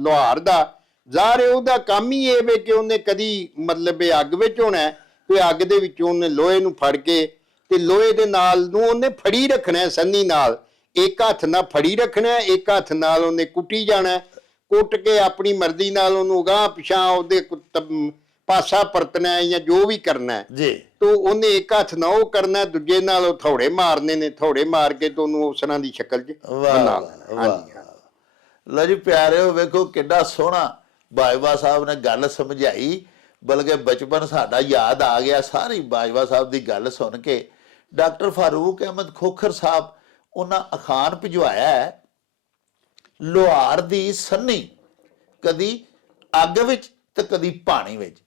ਲੋਹਾਰ ਦਾ ਜ਼ਾਹਰ ਉਹਦਾ ਕੰਮ ਹੀ ਇਹ ਵੇ ਕਿ ਉਹਨੇ ਕਦੀ ਮਤਲਬ ਅੱਗ ਵਿੱਚ ਹੋਣਾ, ਤੇ ਅੱਗ ਦੇ ਵਿੱਚੋਂ ਉਹਨੇ ਲੋਹੇ ਨੂੰ ਫੜ ਕੇ, ਤੇ ਲੋਹੇ ਦੇ ਨਾਲ ਨੂੰ ਉਹਨੇ ਫੜੀ ਰੱਖਣਾ, ਸੰਨੀ ਨਾਲ ਇੱਕ ਹੱਥ ਨਾਲ ਫੜੀ ਰੱਖਣਾ, ਇੱਕ ਹੱਥ ਨਾਲ ਉਹਨੇ ਕੁੱਟੀ ਜਾਣਾ, ਕੁੱਟ ਕੇ ਆਪਣੀ ਮਰਜ਼ੀ ਨਾਲ ਉਹਨੂੰ ਗਾਂਹ ਪਿਛਾਂ ਉਹਦੇ ਪਾਸਾ ਪਰਤਣਾ ਜਾਂ ਜੋ ਵੀ ਕਰਨਾ ਜੀ, ਤੋ ਉਹਨੇ ਇੱਕ ਹੱਥ ਨਾਲ ਉਹ ਕਰਨਾ, ਦੂਜੇ ਨਾਲ ਉਹ ਥੋੜੇ ਮਾਰਨੇ ਨੇ, ਥੋੜੇ ਮਾਰ ਕੇ ਤੇ ਉਹਨੂੰ ਉਸ ਤਰ੍ਹਾਂ ਦੀ ਸ਼ਕਲ 'ਚ ਬਣਾ ਲੈਣਾ। ਹਾਂਜੀ। ਲਓ ਜੀ ਪਿਆਰਿਓ, ਵੇਖੋ ਕਿੰਨਾ ਸੋਹਣਾ ਬਾਜਵਾ ਸਾਹਿਬ ਨੇ ਗੱਲ ਸਮਝਾਈ, ਬਲਕਿ ਬਚਪਨ ਸਾਡਾ ਯਾਦ ਆ ਗਿਆ ਸਾਰੀ ਬਾਜਵਾ ਸਾਹਿਬ ਦੀ ਗੱਲ ਸੁਣ ਕੇ। ਡਾਕਟਰ ਫਾਰੂਕ ਅਹਿਮਦ ਖੋਖਰ ਸਾਹਿਬ ਉਹਨਾਂ ਅਖਾਨ ਭਿਜਵਾਇਆ ਹੈ, ਲੋਹਾਰ ਦੀ ਸੰਨੀ ਕਦੀ ਅੱਗ ਵਿੱਚ ਤੇ ਕਦੀ ਪਾਣੀ ਵਿੱਚ।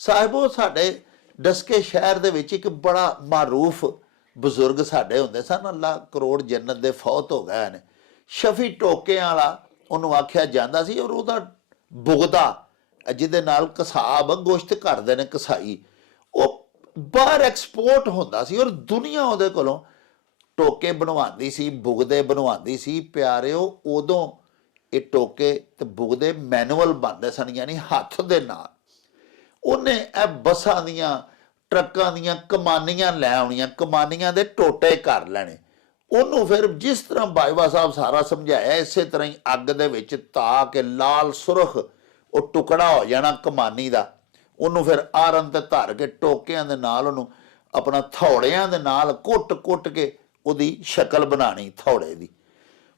ਸਾਹਿਬੋ, ਸਾਡੇ ਡਸਕੇ ਸ਼ਹਿਰ ਦੇ ਵਿੱਚ ਇੱਕ ਬੜਾ ਮਾਰੂਫ ਬਜ਼ੁਰਗ ਸਾਡੇ ਹੁੰਦੇ ਸਨ, ਅੱਲਾਹ ਕਰੋੜ ਜੰਨਤ ਦੇ ਫੌਤ ਹੋ ਗਏ ਨੇ, ਸ਼ਫੀ ਟੋਕਿਆਂ ਵਾਲਾ ਉਹਨੂੰ ਆਖਿਆ ਜਾਂਦਾ ਸੀ। ਔਰ ਉਹਦਾ ਬੁਗਦਾ, ਜਿਹਦੇ ਨਾਲ ਕਸਾਬ ਗੋਸ਼ਤ ਕਰਦੇ ਨੇ ਕਸਾਈ, ਉਹ ਬਾਹਰ ਐਕਸਪੋਰਟ ਹੁੰਦਾ ਸੀ, ਔਰ ਦੁਨੀਆ ਉਹਦੇ ਕੋਲੋਂ ਟੋਕੇ ਬਣਵਾਉਂਦੀ ਸੀ, ਬੁਗਦੇ ਬਣਵਾਉਂਦੀ ਸੀ। ਪਿਆਰਿਓ, ਉਦੋਂ ਇਹ ਟੋਕੇ ਤੇ ਬੁਗਦੇ ਮੈਨੂਅਲ ਬਣਦੇ ਸਨ, ਯਾਨੀ ਹੱਥ ਦੇ ਨਾਲ। ਉਹਨੇ ਇਹ ਬੱਸਾਂ ਦੀਆਂ, ਟਰੱਕਾਂ ਦੀਆਂ ਕਮਾਨੀਆਂ ਲੈ ਆਉਣੀਆਂ, ਕਮਾਨੀਆਂ ਦੇ ਟੋਟੇ ਕਰ ਲੈਣੇ। ਉਹਨੂੰ ਫਿਰ ਜਿਸ ਤਰ੍ਹਾਂ ਬਾਜਵਾ ਸਾਹਿਬ ਸਾਰਾ ਸਮਝਾਇਆ, ਇਸੇ ਤਰ੍ਹਾਂ ਹੀ ਅੱਗ ਦੇ ਵਿੱਚ ਤਾ ਕੇ ਲਾਲ ਸੁਰਖ ਉਹ ਟੁਕੜਾ ਹੋ ਜਾਣਾ ਕਮਾਨੀ ਦਾ, ਉਹਨੂੰ ਫਿਰ ਆਰਨ ਤੇ ਧਰ ਕੇ ਟੋਕਿਆਂ ਦੇ ਨਾਲ ਉਹਨੂੰ ਆਪਣਾ ਥੌੜਿਆਂ ਦੇ ਨਾਲ ਕੁੱਟ ਕੇ ਉਹਦੀ ਸ਼ਕਲ ਬਣਾਣੀ ਥੌੜੇ ਦੀ।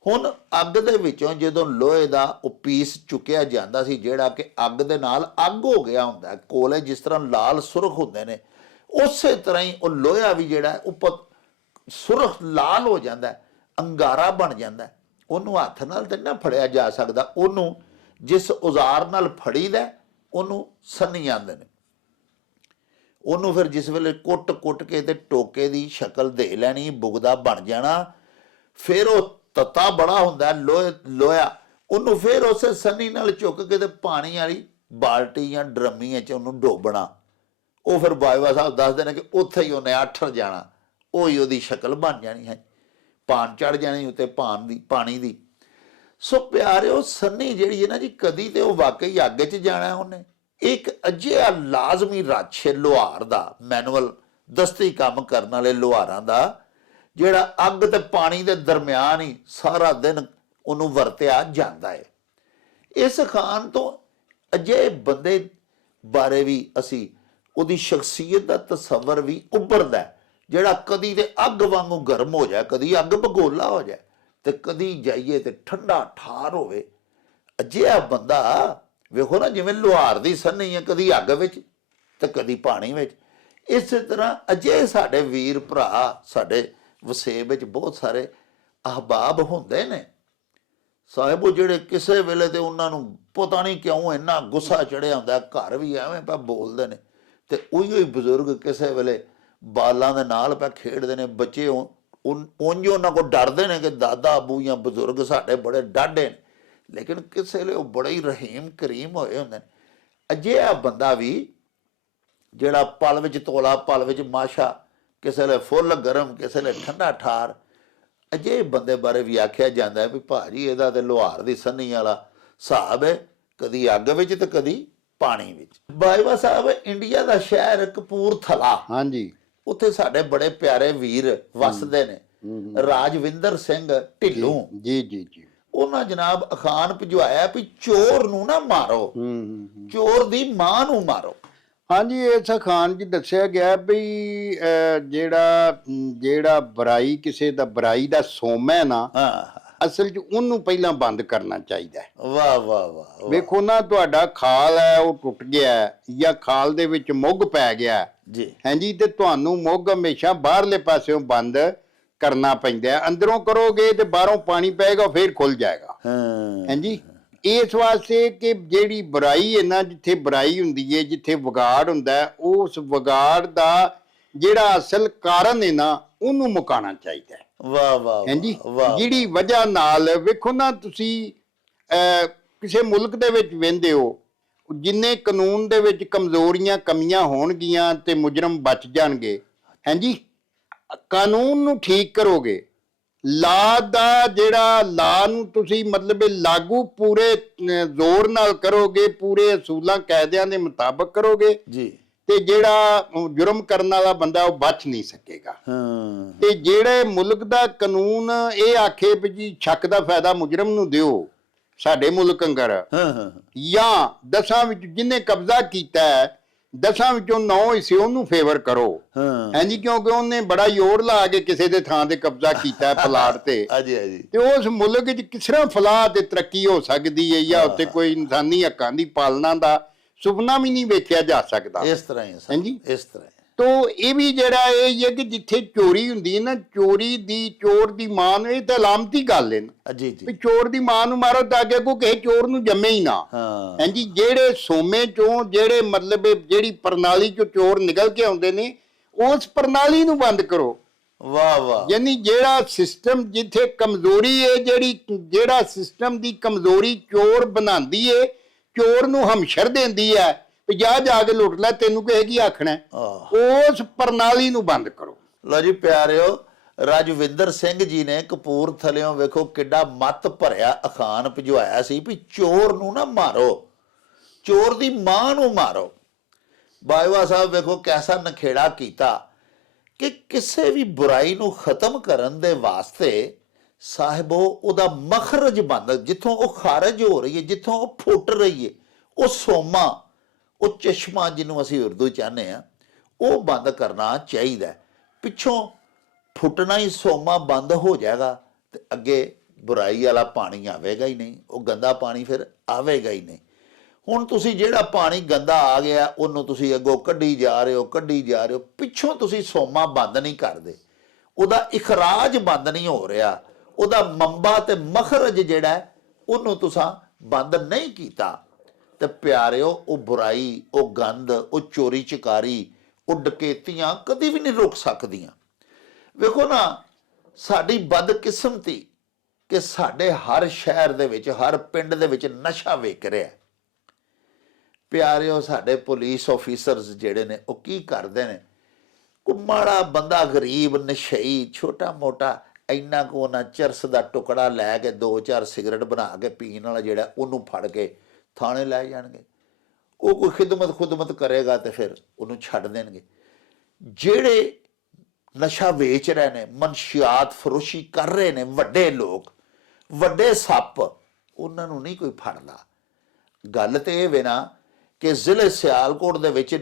ਹੁਣ ਅੱਗ ਦੇ ਵਿੱਚੋਂ ਜਦੋਂ ਲੋਹੇ ਦਾ ਉਹ ਪੀਸ ਚੁੱਕਿਆ ਜਾਂਦਾ ਸੀ, ਜਿਹੜਾ ਕਿ ਅੱਗ ਦੇ ਨਾਲ ਅੱਗ ਹੋ ਗਿਆ ਹੁੰਦਾ, ਕੋਲੇ ਜਿਸ ਤਰ੍ਹਾਂ ਲਾਲ ਸੁਰਖ ਹੁੰਦੇ ਨੇ, ਉਸੇ ਤਰ੍ਹਾਂ ਹੀ ਉਹ ਲੋਹਾ ਵੀ ਜਿਹੜਾ ਉੱਪਰ ਸੁਰਖ ਲਾਲ ਹੋ ਜਾਂਦਾ, ਅੰਗਾਰਾ ਬਣ ਜਾਂਦਾ। ਉਹਨੂੰ ਹੱਥ ਨਾਲ ਤੇ ਨਾ ਫੜਿਆ ਜਾ ਸਕਦਾ, ਉਹਨੂੰ ਜਿਸ ਔਜ਼ਾਰ ਨਾਲ ਫੜੀਦਾ ਉਹਨੂੰ ਸੰਨੀ ਜਾਂਦੇ ਨੇ। ਉਹਨੂੰ ਫਿਰ ਜਿਸ ਵੇਲੇ ਕੁੱਟ ਕੇ ਤੇ ਟੋਕੇ ਦੀ ਸ਼ਕਲ ਦੇ ਲੈਣੀ, ਬੁਗਦਾ ਬਣ ਜਾਣਾ। ਫਿਰ ਉਹ ਤੱਤਾ ਬੜਾ ਹੁੰਦਾ ਲੋਹਾ, ਉਹਨੂੰ ਫਿਰ ਉਸੇ ਸੰਨੀ ਨਾਲ ਚੁੱਕ ਕੇ ਤੇ ਪਾਣੀ ਵਾਲੀ ਬਾਲਟੀ ਜਾਂ ਡਰਮੀ 'ਚ ਉਹਨੂੰ ਡੋਬਣਾ। ਉਹ ਫਿਰ ਬਾਜਵਾ ਸਾਹਿਬ ਦੱਸਦੇ ਨੇ ਕਿ ਉੱਥੇ ਹੀ ਉਹਨੇ ਆਠਰ ਜਾਣਾ, ਉਹੀ ਉਹਦੀ ਸ਼ਕਲ ਬਣ ਜਾਣੀ ਹੈ, ਪਾਣ ਚੜ ਜਾਣੀ ਉੱਤੇ ਪਾਣੀ ਦੀ। ਸੋ ਪਿਆਰਿਓ, ਸੰਨੀ ਜਿਹੜੀ ਹੈ ਨਾ ਜੀ, ਕਦੀ ਤੇ ਉਹ ਵਾਕਈ ਅੱਗ 'ਚ ਜਾਣਾ ਉਹਨੇ। ਇੱਕ ਅਜਿਹਾ ਲਾਜ਼ਮੀ ਰੱਛ ਹੈ ਲੁਹਾਰ ਦਾ, ਮੈਨੂਅਲ ਦਸਤੀ ਕੰਮ ਕਰਨ ਵਾਲੇ ਲੁਹਾਰਾਂ ਦਾ, ਜਿਹੜਾ ਅੱਗ ਤੇ ਪਾਣੀ ਦੇ ਦਰਮਿਆਨ ਹੀ ਸਾਰਾ ਦਿਨ ਉਹਨੂੰ ਵਰਤਿਆ ਜਾਂਦਾ ਹੈ। ਇਸ ਖਾਨ ਤੋਂ ਅਜਿਹੇ ਬੰਦੇ ਬਾਰੇ ਵੀ ਅਸੀਂ ਉਹਦੀ ਸ਼ਖਸੀਅਤ ਦਾ ਤਸੱਵਰ ਵੀ ਉੱਭਰਦਾ, ਜਿਹੜਾ ਕਦੀ ਤੇ ਅੱਗ ਵਾਂਗੂ ਗਰਮ ਹੋ ਜਾਏ, ਕਦੀ ਅੱਗ ਬਗੋਲਾ ਹੋ ਜਾਏ, ਤੇ ਕਦੀ ਜਾਈਏ ਤੇ ਠੰਡਾ ਠਾਰ ਹੋਵੇ। ਅਜਿਹਾ ਬੰਦਾ ਵੇਖੋ ਨਾ, ਜਿਵੇਂ ਲੁਹਾਰ ਦੀ ਸੰਨੀ ਹੈ, ਕਦੀ ਅੱਗ ਵਿੱਚ ਤੇ ਕਦੀ ਪਾਣੀ ਵਿੱਚ। ਇਸੇ ਤਰ੍ਹਾਂ ਅਜਿਹੇ ਸਾਡੇ ਵੀਰ ਭਰਾ ਸਾਡੇ ਵਸੇਬ ਵਿੱਚ ਬਹੁਤ ਸਾਰੇ ਅਹਬਾਬ ਹੁੰਦੇ ਨੇ ਸਾਹਿਬ, ਉਹ ਜਿਹੜੇ ਕਿਸੇ ਵੇਲੇ ਤੇ ਉਹਨਾਂ ਨੂੰ ਪਤਾ ਨਹੀਂ ਕਿਉਂ ਇੰਨਾ ਗੁੱਸਾ ਚੜਿਆ ਹੁੰਦਾ, ਘਰ ਵੀ ਐਵੇਂ ਪਾ ਬੋਲਦੇ ਨੇ, ਤੇ ਉਹੀ ਹੀ ਬਜ਼ੁਰਗ ਕਿਸੇ ਵੇਲੇ ਬਾਲਾਂ ਦੇ ਨਾਲ ਪਾ ਖੇਡਦੇ ਨੇ। ਬੱਚੇ ਉਂਝ ਉਹਨਾਂ ਕੋਲ ਡਰਦੇ ਨੇ ਕਿ ਦਾਦਾ ਆਬੂ ਜਾਂ ਬਜ਼ੁਰਗ ਸਾਡੇ ਬੜੇ ਡਾਢੇ ਨੇ, ਲੇਕਿਨ ਕਿਸੇ ਵੇਲੇ ਉਹ ਬੜੇ ਹੀ ਰਹੀਮ ਕਰੀਮ ਹੋਏ ਹੁੰਦੇ ਨੇ। ਅਜਿਹਾ ਬੰਦਾ ਵੀ ਜਿਹੜਾ ਪਲ ਵਿੱਚ ਤੋਲਾ, ਪਲ ਵਿੱਚ ਮਾਸ਼ਾ, ਕਿਸੇ ਵੇਲੇ ਫੁੱਲ ਗਰਮ, ਕਿਸੇ ਵੇਲੇ ਠੰਡਾ ਠਾਰ, ਅਜਿਹੇ ਬੰਦੇ ਬਾਰੇ ਵੀ ਆਖਿਆ ਜਾਂਦਾ ਹੈ ਵੀ ਭਾਜੀ ਇਹਦਾ ਤੇ ਲੁਹਾਰ ਦੀ ਸੰਨੀ ਵਾਲਾ ਹਿਸਾਬ ਹੈ, ਕਦੀ ਅੱਗ ਵਿੱਚ ਤੇ ਕਦੀ ਪਾਣੀ ਵਿੱਚ। ਬਾਜਵਾ ਸਾਹਿਬ, ਇੰਡੀਆ ਦਾ ਸ਼ਹਿਰ ਕਪੂਰਥਲਾ, ਹਾਂਜੀ, ਉੱਥੇ ਸਾਡੇ ਬੜੇ ਪਿਆਰੇ ਵੀਰ ਵਸਦੇ ਨੇ, ਰਾਜਵਿੰਦਰ ਸਿੰਘ ਢਿੱਲੋਂ ਜੀ ਜੀ ਜੀ। ਉਹਨਾਂ ਜਨਾਬ ਅਖਾਨ ਭਿਜਵਾਇਆ ਵੀ ਚੋਰ ਨੂੰ ਨਾ ਮਾਰੋ, ਚੋਰ ਦੀ ਮਾਂ ਨੂੰ ਮਾਰੋ। ਹਾਂਜੀ, ਇਸ ਅਖਾਨ 'ਚ ਦੱਸਿਆ ਗਿਆ ਵੀ ਜਿਹੜਾ ਬੁਰਾਈ, ਕਿਸੇ ਦਾ ਬੁਰਾਈ ਦਾ ਸੋਮ ਹੈ ਨਾ, ਅਸਲ 'ਚ ਉਹਨੂੰ ਪਹਿਲਾਂ ਬੰਦ ਕਰਨਾ ਚਾਹੀਦਾ ਹੈ। ਵਾਹ ਵਾਹ ਵਾਹ। ਵੇਖੋ ਨਾ, ਤੁਹਾਡਾ ਖਾਲ ਹੈ ਉਹ ਟੁੱਟ ਗਿਆ, ਜਾਂ ਖਾਲ ਦੇ ਵਿੱਚ ਮੁੱਗ ਪੈ ਗਿਆ ਜੀ, ਹਾਂਜੀ, ਤੇ ਤੁਹਾਨੂੰ ਮੁੱਗ ਹਮੇਸ਼ਾ ਬਾਹਰਲੇ ਪਾਸਿਓਂ ਬੰਦ ਕਰਨਾ ਪੈਂਦਾ ਹੈ। ਅੰਦਰੋਂ ਕਰੋਗੇ ਤੇ ਬਾਹਰੋਂ ਪਾਣੀ ਪਏਗਾ, ਫਿਰ ਖੁੱਲ ਜਾਏਗਾ। ਹਾਂਜੀ, ਇਸ ਵਾਸਤੇ ਕਿ ਜਿਹੜੀ ਬੁਰਾਈ ਹੈ ਨਾ, ਜਿੱਥੇ ਬੁਰਾਈ ਹੁੰਦੀ ਹੈ, ਜਿੱਥੇ ਵਿਗਾੜ ਹੁੰਦਾ ਹੈ, ਉਸ ਵਿਗਾੜ ਦਾ ਜਿਹੜਾ ਅਸਲ ਕਾਰਨ ਹੈ ਨਾ, ਉਹਨੂੰ ਮੁਕਾਉਣਾ ਚਾਹੀਦਾ ਹੈ। ਵਾਹ ਵਾਹ। ਹਾਂਜੀ, ਜਿਹੜੀ ਵਜ੍ਹਾ ਨਾਲ ਵੇਖੋ ਨਾ, ਤੁਸੀਂ ਕਿਸੇ ਮੁਲਕ ਦੇ ਵਿੱਚ ਵਹਿੰਦੇ ਹੋ, ਜਿੰਨੇ ਕਾਨੂੰਨ ਦੇ ਵਿੱਚ ਕਮਜ਼ੋਰੀਆਂ ਕਮੀਆਂ ਹੋਣਗੀਆਂ ਤੇ ਮੁਜਰਮ ਬਚ ਜਾਣਗੇ। ਹਾਂਜੀ, ਕਾਨੂੰਨ ਨੂੰ ਠੀਕ ਕਰੋਗੇ, ਲਾ ਦਾ ਜਿਹੜਾ ਲਾ ਨੂੰ ਤੁਸੀਂ ਮਤਲਬ ਲਾਗੂ ਪੂਰੇ ਜ਼ੋਰ ਨਾਲ ਕਰੋਗੇ, ਪੂਰੇ ਅਸੂਲਾਂ ਕਾਇਦਿਆਂ ਦੇ ਮੁਤਾਬਕ ਕਰੋਗੇ ਜੀ, ਤੇ ਜਿਹੜਾ ਜੁਰਮ ਕਰਨ ਵਾਲਾ ਬੰਦਾ ਉਹ ਬਚ ਨਹੀਂ ਸਕੇਗਾ। ਤੇ ਜਿਹੜੇ ਮੁਲਕ ਦਾ ਕਾਨੂੰਨ ਇਹ ਆਖੇ ਵੀ ਜੀ ਸ਼ੱਕ ਦਾ ਫਾਇਦਾ ਮੁਜਰਮ ਨੂੰ ਦਿਓ, ਸਾਡੇ ਮੁਲਕ ਅੰਦਰ ਜਾਂ 10 ਵਿੱਚ ਜਿਹਨੇ ਕਬਜ਼ਾ ਕੀਤਾ ਹੈ 10 ਵਿੱਚੋਂ 9 ਹਿੱਸੇ ਉਹਨੂੰ ਫੇਵਰ ਕਰੋ। ਹਾਂਜੀ, ਕਿਉਂਕਿ ਉਹਨੇ ਬੜਾ ਜ਼ੋਰ ਲਾ ਕੇ ਕਿਸੇ ਦੇ ਥਾਂ ਤੇ ਕਬਜ਼ਾ ਕੀਤਾ ਪਲਾਟ ਤੇ, ਤੇ ਉਸ ਮੁਲਕ 'ਚ ਕਿਸ ਤਰ੍ਹਾਂ ਫਲਾਹ ਤੇ ਤਰੱਕੀ ਹੋ ਸਕਦੀ ਹੈ, ਜਾਂ ਉੱਤੇ ਕੋਈ ਇਨਸਾਨੀ ਹੱਕਾਂ ਦੀ ਪਾਲਣਾ ਦਾ ਸੁਪਨਾ ਵੀ ਨਹੀਂ ਵੇਖਿਆ ਜਾ ਸਕਦਾ। ਇਸ ਤਰ੍ਹਾਂ ਹੀ ਹਾਂਜੀ, ਇਸ ਤਰ੍ਹਾਂ। ਤੋ ਇਹ ਵੀ ਜਿਹੜਾ ਇਹ ਹੈ ਕਿ ਜਿੱਥੇ ਚੋਰੀ ਹੁੰਦੀ ਹੈ ਨਾ, ਚੋਰ ਦੀ ਮਾਂ ਨੂੰ, ਇਹ ਤਾਂ ਲਾਮਤੀ ਗੱਲ ਹੈ ਨਾ ਜੀ ਜੀ, ਵੀ ਚੋਰ ਦੀ ਮਾਂ ਨੂੰ ਮਾਰੋ ਤਾਂ ਅੱਗੇ ਕੋਈ ਕਿਸੇ ਚੋਰ ਨੂੰ ਜੰਮੇ ਹੀ ਨਾ। ਹਾਂਜੀ, ਜਿਹੜੇ ਸੋਮੇ ਚੋਂ, ਜਿਹੜੇ ਮਤਲਬ ਜਿਹੜੀ ਪ੍ਰਣਾਲੀ ਚੋਂ ਚੋਰ ਨਿਕਲ ਕੇ ਆਉਂਦੇ ਨੇ, ਉਸ ਪ੍ਰਣਾਲੀ ਨੂੰ ਬੰਦ ਕਰੋ। ਵਾਹ ਵਾਹ। ਯਾਨੀ ਜਿਹੜਾ ਸਿਸਟਮ ਜਿੱਥੇ ਕਮਜ਼ੋਰੀ ਹੈ, ਜਿਹੜਾ ਸਿਸਟਮ ਦੀ ਕਮਜ਼ੋਰੀ ਚੋਰ ਬਣਾਉਂਦੀ ਹੈ, ਚੋਰ ਨੂੰ ਹਮਸ਼ਰ ਦਿੰਦੀ ਹੈ ਜਾ ਕੇ ਲੁੱਟ ਲੈ, ਤੈਨੂੰ ਕਿਸੇ ਕੀ ਆਖਣਾ, ਉਸ ਪ੍ਰਣਾਲੀ ਨੂੰ ਬੰਦ ਕਰੋ। ਲਓ ਜੀ ਪਿਆਰਿਓ, ਰਾਜਵਿੰਦਰ ਸਿੰਘ ਜੀ ਨੇ ਕਪੂਰਥਲਿਓਂ ਵੇਖੋ ਕਿੱਡਾ ਮੱਤ ਭਰਿਆ ਅਖਾਨ ਭਿਜਵਾਇਆ ਸੀ ਵੀ ਚੋਰ ਨੂੰ ਨਾ ਮਾਰੋ, ਚੋਰ ਦੀ ਮਾਂ ਨੂੰ ਮਾਰੋ। ਬਾਜਵਾ ਸਾਹਿਬ ਵੇਖੋ ਕੈਸਾ ਨਖੇੜਾ ਕੀਤਾ ਕਿ ਕਿਸੇ ਵੀ ਬੁਰਾਈ ਨੂੰ ਖਤਮ ਕਰਨ ਦੇ ਵਾਸਤੇ ਸਾਹਿਬੋ ਉਹਦਾ ਮਖਰਜ ਬੰਦ, ਜਿੱਥੋਂ ਉਹ ਖਾਰਜ ਹੋ ਰਹੀ ਹੈ, ਜਿੱਥੋਂ ਉਹ ਫੁੱਟ ਰਹੀ ਹੈ, ਉਹ ਸੋਮਾ, ਉਹ ਚਸ਼ਮਾ ਜਿਹਨੂੰ ਅਸੀਂ ਉਰਦੂ ਚਾਹੁੰਦੇ ਆ, ਉਹ ਬੰਦ ਕਰਨਾ ਚਾਹੀਦਾ। ਪਿੱਛੋਂ ਫੁੱਟਣਾ ਹੀ ਸੋਮਾ ਬੰਦ ਹੋ ਜਾਏਗਾ ਤੇ ਅੱਗੇ ਬੁਰਾਈ ਵਾਲਾ ਪਾਣੀ ਆਵੇਗਾ ਹੀ ਨਹੀਂ, ਉਹ ਗੰਦਾ ਪਾਣੀ ਫਿਰ ਆਵੇਗਾ ਹੀ ਨਹੀਂ। ਹੁਣ ਤੁਸੀਂ ਜਿਹੜਾ ਪਾਣੀ ਗੰਦਾ ਆ ਗਿਆ ਉਹਨੂੰ ਤੁਸੀਂ ਅੱਗੋਂ ਕੱਢੀ ਜਾ ਰਹੇ ਹੋ, ਪਿੱਛੋਂ ਤੁਸੀਂ ਸੋਮਾ ਬੰਦ ਨਹੀਂ ਕਰਦੇ, ਉਹਦਾ ਇਖਰਾਜ ਬੰਦ ਨਹੀਂ ਹੋ ਰਿਹਾ, ਉਹਦਾ ਮੰਬਾ ਤੇ ਮਖਰਜ ਜਿਹੜਾ ਉਹਨੂੰ ਤੁਸੀਂ ਬੰਦ ਨਹੀਂ ਕੀਤਾ। ਤੇ ਪਿਆਰਿਓ, ਉਹ ਬੁਰਾਈ, ਉਹ ਗੰਦ, ਉਹ ਚੋਰੀ ਚਕਾਰੀ, ਉਹ ਡਕੈਤੀਆਂ ਕਦੀ ਵੀ ਨਹੀਂ ਰੁਕ ਸਕਦੀਆਂ। ਵੇਖੋ ਨਾ, ਸਾਡੀ ਬਦਕਿਸਮਤੀ ਕਿ ਸਾਡੇ ਹਰ ਸ਼ਹਿਰ ਦੇ ਵਿੱਚ, ਹਰ ਪਿੰਡ ਦੇ ਵਿੱਚ ਨਸ਼ਾ ਵਿਕ ਰਿਹਾ। ਪਿਆਰਿਓ, ਸਾਡੇ ਪੁਲਿਸ ਆਫੀਸਰਸ ਜਿਹੜੇ ਨੇ ਉਹ ਕੀ ਕਰਦੇ ਨੇ, ਉਹ ਮਾੜਾ ਬੰਦਾ, ਗਰੀਬ ਨਸ਼ਈ, ਛੋਟਾ ਮੋਟਾ ਇੰਨਾ ਕੁ ਉਹਨਾਂ ਚਰਸ ਦਾ ਟੁਕੜਾ ਲੈ ਕੇ 2-4 ਸਿਗਰਟ ਬਣਾ ਕੇ ਪੀਣ ਵਾਲਾ ਜਿਹੜਾ, ਉਹਨੂੰ ਫੜ ਕੇ ਥਾਣੇ ਲੈ ਜਾਣਗੇ। ਉਹ ਕੋਈ ਖਿਦਮਤ ਕਰੇਗਾ ਤੇ ਫਿਰ ਉਹਨੂੰ ਛੱਡ ਦੇਣਗੇ। ਜਿਹੜੇ ਨਸ਼ਾ ਵੇਚ ਰਹੇ ਨੇ, ਮਨਸ਼ਿਆਤ ਫਰੋਸ਼ੀ ਕਰ ਰਹੇ ਨੇ, ਵੱਡੇ ਲੋਕ, ਵੱਡੇ ਸੱਪ, ਉਹਨਾਂ ਨੂੰ ਨਹੀਂ ਕੋਈ ਫੜਦਾ। ਗੱਲ ਤੇ ਇਹ ਵੇ ਨਾ ਕਿ ਜ਼ਿਲ੍ਹੇ ਸਿਆਲਕੋਟ ਦੇ ਵਿੱਚ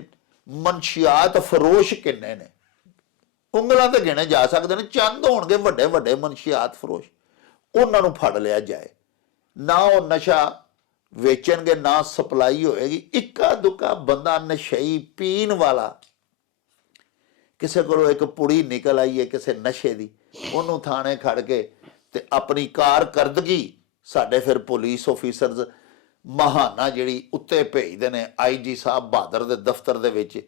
ਮਨਸ਼ਿਆਤ ਫਰੋਸ਼ ਕਿੰਨੇ ਨੇ, ਉਂਗਲਾਂ ਤੇ ਗਿਣੇ ਜਾ ਸਕਦੇ ਨੇ, ਚੰਦ ਹੋਣਗੇ ਵੱਡੇ ਵੱਡੇ ਮਨਸ਼ਿਆਤ ਫਰੋਸ਼। ਉਹਨਾਂ ਨੂੰ ਫੜ ਲਿਆ ਜਾਏ, ਨਾ ਉਹ ਨਸ਼ਾ ਵੇਚਣਗੇ, ਨਾ ਸਪਲਾਈ ਹੋਏਗੀ। ਇੱਕਾ ਦੁੱਕਾ ਬੰਦਾ ਨਸ਼ਈ ਪੀਣ ਵਾਲਾ, ਕਿਸੇ ਕੋਲੋਂ ਇੱਕ ਪੁੜੀ ਨਿਕਲ ਆਈ ਹੈ ਕਿਸੇ ਨਸ਼ੇ ਦੀ, ਉਹਨੂੰ ਥਾਣੇ ਖੜ ਕੇ ਤੇ ਆਪਣੀ ਕਾਰਕਰਦਗੀ ਸਾਡੇ ਫਿਰ ਪੁਲਿਸ ਆਫੀਸਰਸ ਮਹਾਨਾ ਜਿਹੜੀ ਉੱਤੇ ਭੇਜਦੇ ਨੇ, IG ਸਾਹਿਬ ਬਹਾਦਰ ਦੇ ਦਫ਼ਤਰ ਦੇ ਵਿੱਚ,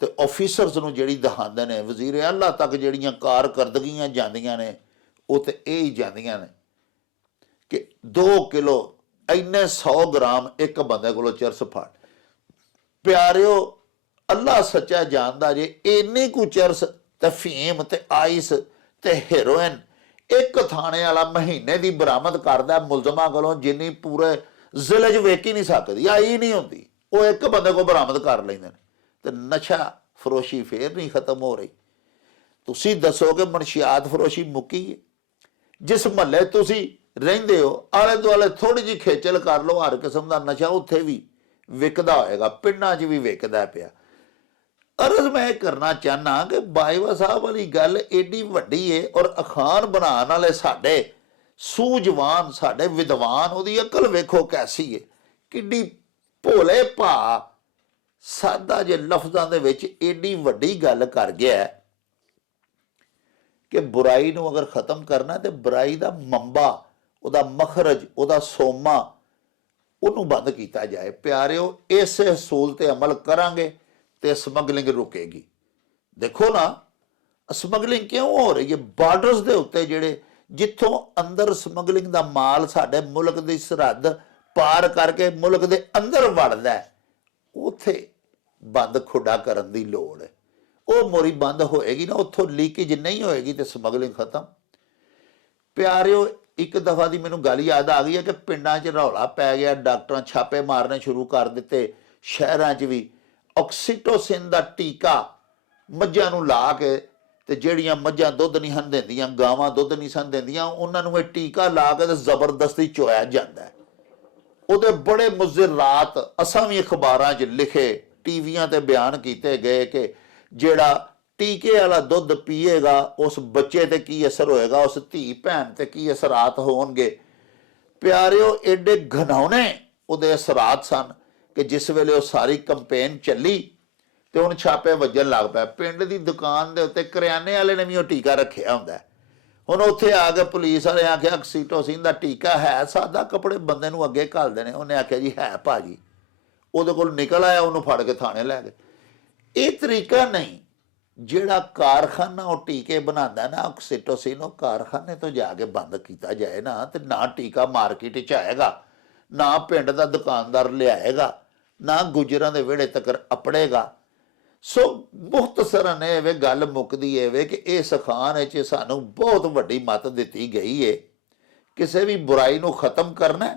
ਤੇ ਆਫੀਸਰਸ ਨੂੰ ਜਿਹੜੀ ਦਿਖਾਉਂਦੇ ਨੇ, ਵਜ਼ੀਰ ਆਲਾ ਤੱਕ ਜਿਹੜੀਆਂ ਕਾਰਕਰਦਗੀਆਂ ਜਾਂਦੀਆਂ ਨੇ, ਉਹ ਤੇ ਇਹ ਹੀ ਜਾਂਦੀਆਂ ਨੇ ਕਿ 2 ਕਿਲੋ ਇੰਨੇ 100 ਗ੍ਰਾਮ ਇੱਕ ਬੰਦੇ ਕੋਲੋਂ ਚਰਸ ਫੜ। ਪਿਆਰਿਓ, ਅੱਲਾ ਸੱਚਾ ਜਾਣਦਾ ਜੇ ਇੰਨੀ ਕੁ ਚਰਸ ਤੇ ਫੀਮ ਤੇ ਆਈਸ ਤੇ ਹੈਰੋਇਨ ਇੱਕ ਥਾਣੇ ਵਾਲਾ ਮਹੀਨੇ ਦੀ ਬਰਾਮਦ ਕਰਦਾ ਮੁਲਜ਼ਮਾਂ ਕੋਲੋਂ, ਜਿੰਨੀ ਪੂਰੇ ਜ਼ਿਲ੍ਹੇ 'ਚ ਵੇਖ ਹੀ ਨਹੀਂ ਸਕਦੀ, ਆਈ ਨਹੀਂ ਹੁੰਦੀ, ਉਹ ਇੱਕ ਬੰਦੇ ਕੋਲ ਬਰਾਮਦ ਕਰ ਲੈਂਦੇ ਨੇ। ਤੇ ਨਸ਼ਾ ਫਰੋਸ਼ੀ ਫੇਰ ਨਹੀਂ ਖਤਮ ਹੋ ਰਹੀ। ਤੁਸੀਂ ਦੱਸੋ ਕਿ ਮਨਸ਼ਿਆਤ ਫਰੋਸ਼ੀ ਮੁੱਕੀ ਹੈ? ਜਿਸ ਮਹੱਲੇ ਤੁਸੀਂ ਰਹਿੰਦੇ ਹੋ, ਆਲੇ ਦੁਆਲੇ ਥੋੜੀ ਜਿਹੀ ਖੇਚਲ ਕਰ ਲਓ, ਹਰ ਕਿਸਮ ਦਾ ਨਸ਼ਾ ਉੱਥੇ ਵੀ ਵਿਕਦਾ ਹੋਏਗਾ, ਪਿੰਡਾਂ 'ਚ ਵੀ ਵਿਕਦਾ ਪਿਆ। ਅਰਜ਼ ਮੈਂ ਕਰਨਾ ਚਾਹਨਾ ਕਿ ਬਾਜਵਾ ਸਾਹਿਬ ਵਾਲੀ ਗੱਲ ਏਡੀ ਵੱਡੀ ਏ, ਔਰ ਅਖਾਣ ਬਣਾਉਣ ਵਾਲੇ ਸਾਡੇ ਸੂਝਵਾਨ, ਸਾਡੇ ਵਿਦਵਾਨ, ਉਹਦੀ ਅਕਲ ਵੇਖੋ ਕੈਸੀ ਏ, ਕਿੱਡੀ ਭੋਲੇ ਭਾ ਸਾਦਾ ਜੇ ਲਫ਼ਜ਼ਾਂ ਦੇ ਵਿੱਚ ਏਡੀ ਵੱਡੀ ਗੱਲ ਕਰ ਗਿਆ ਕਿ ਬੁਰਾਈ ਨੂੰ ਅਗਰ ਖਤਮ ਕਰਨਾ ਤੇ ਬੁਰਾਈ ਦਾ ਮੰਬਾ, ਉਹਦਾ ਮਖਰਜ, ਉਹਦਾ ਸੋਮਾ, ਉਹਨੂੰ ਬੰਦ ਕੀਤਾ ਜਾਏ। ਪਿਆਰਿਓ, ਇਸੇ ਅਸੂਲ ਤੇ ਅਮਲ ਕਰਾਂਗੇ ਤੇ ਸਮਗਲਿੰਗ ਰੁਕੇਗੀ। ਦੇਖੋ ਨਾ, ਸਮਗਲਿੰਗ ਕਿਉਂ ਹੋ ਰਹੀ ਹੈ? ਬਾਰਡਰਸ ਦੇ ਉੱਤੇ ਜਿਹੜੇ, ਜਿੱਥੋਂ ਅੰਦਰ ਸਮਗਲਿੰਗ ਦਾ ਮਾਲ ਸਾਡੇ ਮੁਲਕ ਦੀ ਸਰਹੱਦ ਪਾਰ ਕਰਕੇ ਮੁਲਕ ਦੇ ਅੰਦਰ ਵੜਦਾ ਹੈ, ਉੱਥੇ ਬੰਦ ਖੁੱਡਾ ਕਰਨ ਦੀ ਲੋੜ ਹੈ। ਉਹ ਮੋਰੀ ਬੰਦ ਹੋਏਗੀ ਨਾ, ਉੱਥੋਂ ਲੀਕੇਜ ਨਹੀਂ ਹੋਏਗੀ ਤੇ ਸਮਗਲਿੰਗ ਖਤਮ। ਪਿਆਰਿਓ, ਇੱਕ ਦਫਾ ਦੀ ਮੈਨੂੰ ਗੱਲ ਯਾਦ ਆ ਗਈ ਹੈ ਕਿ ਪਿੰਡਾਂ 'ਚ ਰੌਲਾ ਪੈ ਗਿਆ, ਡਾਕਟਰਾਂ ਛਾਪੇ ਮਾਰਨੇ ਸ਼ੁਰੂ ਕਰ ਦਿੱਤੇ, ਸ਼ਹਿਰਾਂ 'ਚ ਵੀ ਆਕਸੀਟੋਸਿਨ ਦਾ ਟੀਕਾ ਮੱਝਾਂ ਨੂੰ ਲਾ ਕੇ, ਤੇ ਜਿਹੜੀਆਂ ਮੱਝਾਂ ਦੁੱਧ ਨਹੀਂ ਹਨ ਦਿੰਦੀਆਂ, ਗਾਵਾਂ ਦੁੱਧ ਨਹੀਂ ਸਨ ਦਿੰਦੀਆਂ, ਉਹਨਾਂ ਨੂੰ ਇਹ ਟੀਕਾ ਲਾ ਕੇ ਤੇ ਜ਼ਬਰਦਸਤੀ ਚੋਇਆ ਜਾਂਦਾ ਹੈ। ਉਹਦੇ ਬੜੇ ਮੁਜ਼ਿਰਾਤ ਅਸਾਂ ਵੀ ਅਖਬਾਰਾਂ 'ਚ ਲਿਖੇ, ਟੀਵੀਆਂ ਤੇ ਬਿਆਨ ਕੀਤੇ ਗਏ ਕਿ ਜਿਹੜਾ ਟੀਕੇ ਵਾਲਾ ਦੁੱਧ ਪੀਏਗਾ ਉਸ ਬੱਚੇ ਤੇ ਕੀ ਅਸਰ ਹੋਏਗਾ, ਉਸ ਧੀ ਭੈਣ ਤੇ ਕੀ ਅਸਰਾਤ ਹੋਣਗੇ। ਪਿਆਰਿਓ, ਏਡੇ ਘਿਨਾਉਣੇ ਉਹਦੇ ਅਸਰਾਤ ਸਨ ਕਿ ਜਿਸ ਵੇਲੇ ਉਹ ਸਾਰੀ ਕੰਪੇਨ ਚੱਲੀ ਤੇ ਹੁਣ ਛਾਪੇ ਵੱਜਣ ਲੱਗ ਪਿਆ। ਪਿੰਡ ਦੀ ਦੁਕਾਨ ਦੇ ਉੱਤੇ ਕਰਿਆਨੇ ਵਾਲੇ ਨੇ ਵੀ ਉਹ ਟੀਕਾ ਰੱਖਿਆ ਹੁੰਦਾ। ਹੁਣ ਉੱਥੇ ਆ ਕੇ ਪੁਲਿਸ ਵਾਲੇ ਆਖਿਆ ਆਕਸੀਟੋਸਿਨ ਦਾ ਟੀਕਾ ਹੈ? ਸਾਦਾ ਕੱਪੜੇ ਬੰਦੇ ਨੂੰ ਅੱਗੇ ਘੱਲਦੇ ਨੇ। ਉਹਨੇ ਆਖਿਆ ਜੀ ਹੈ ਭਾਜੀ। ਉਹਦੇ ਕੋਲ ਨਿਕਲ ਆਇਆ, ਉਹਨੂੰ ਫੜ ਕੇ ਥਾਣੇ ਲੈ ਗਏ। ਇਹ ਤਰੀਕਾ ਨਹੀਂ। ਜਿਹੜਾ ਕਾਰਖਾਨਾ ਉਹ ਟੀਕੇ ਬਣਾਉਂਦਾ ਨਾ ਆਕਸੀਟੋਸਿਨ, ਉਹ ਕਾਰਖਾਨੇ ਤੋਂ ਜਾ ਕੇ ਬੰਦ ਕੀਤਾ ਜਾਏ ਨਾ, ਤੇ ਨਾ ਟੀਕਾ ਮਾਰਕੀਟ 'ਚ ਆਏਗਾ, ਨਾ ਪਿੰਡ ਦਾ ਦੁਕਾਨਦਾਰ ਲਿਆਏਗਾ, ਨਾ ਗੁੱਜਰਾਂ ਦੇ ਵਿਹੜੇ ਤੱਕ ਅਪੜੇਗਾ। ਸੋ ਮੁਖਤਸਰਨ ਇਹ ਵੇ ਗੱਲ ਮੁੱਕਦੀ ਇਹ ਵੇ ਕਿ ਇਸ ਅਖਾਣ ਵਿੱਚ ਸਾਨੂੰ ਬਹੁਤ ਵੱਡੀ ਮੱਤ ਦਿੱਤੀ ਗਈ ਹੈ। ਕਿਸੇ ਵੀ ਬੁਰਾਈ ਨੂੰ ਖਤਮ ਕਰਨਾ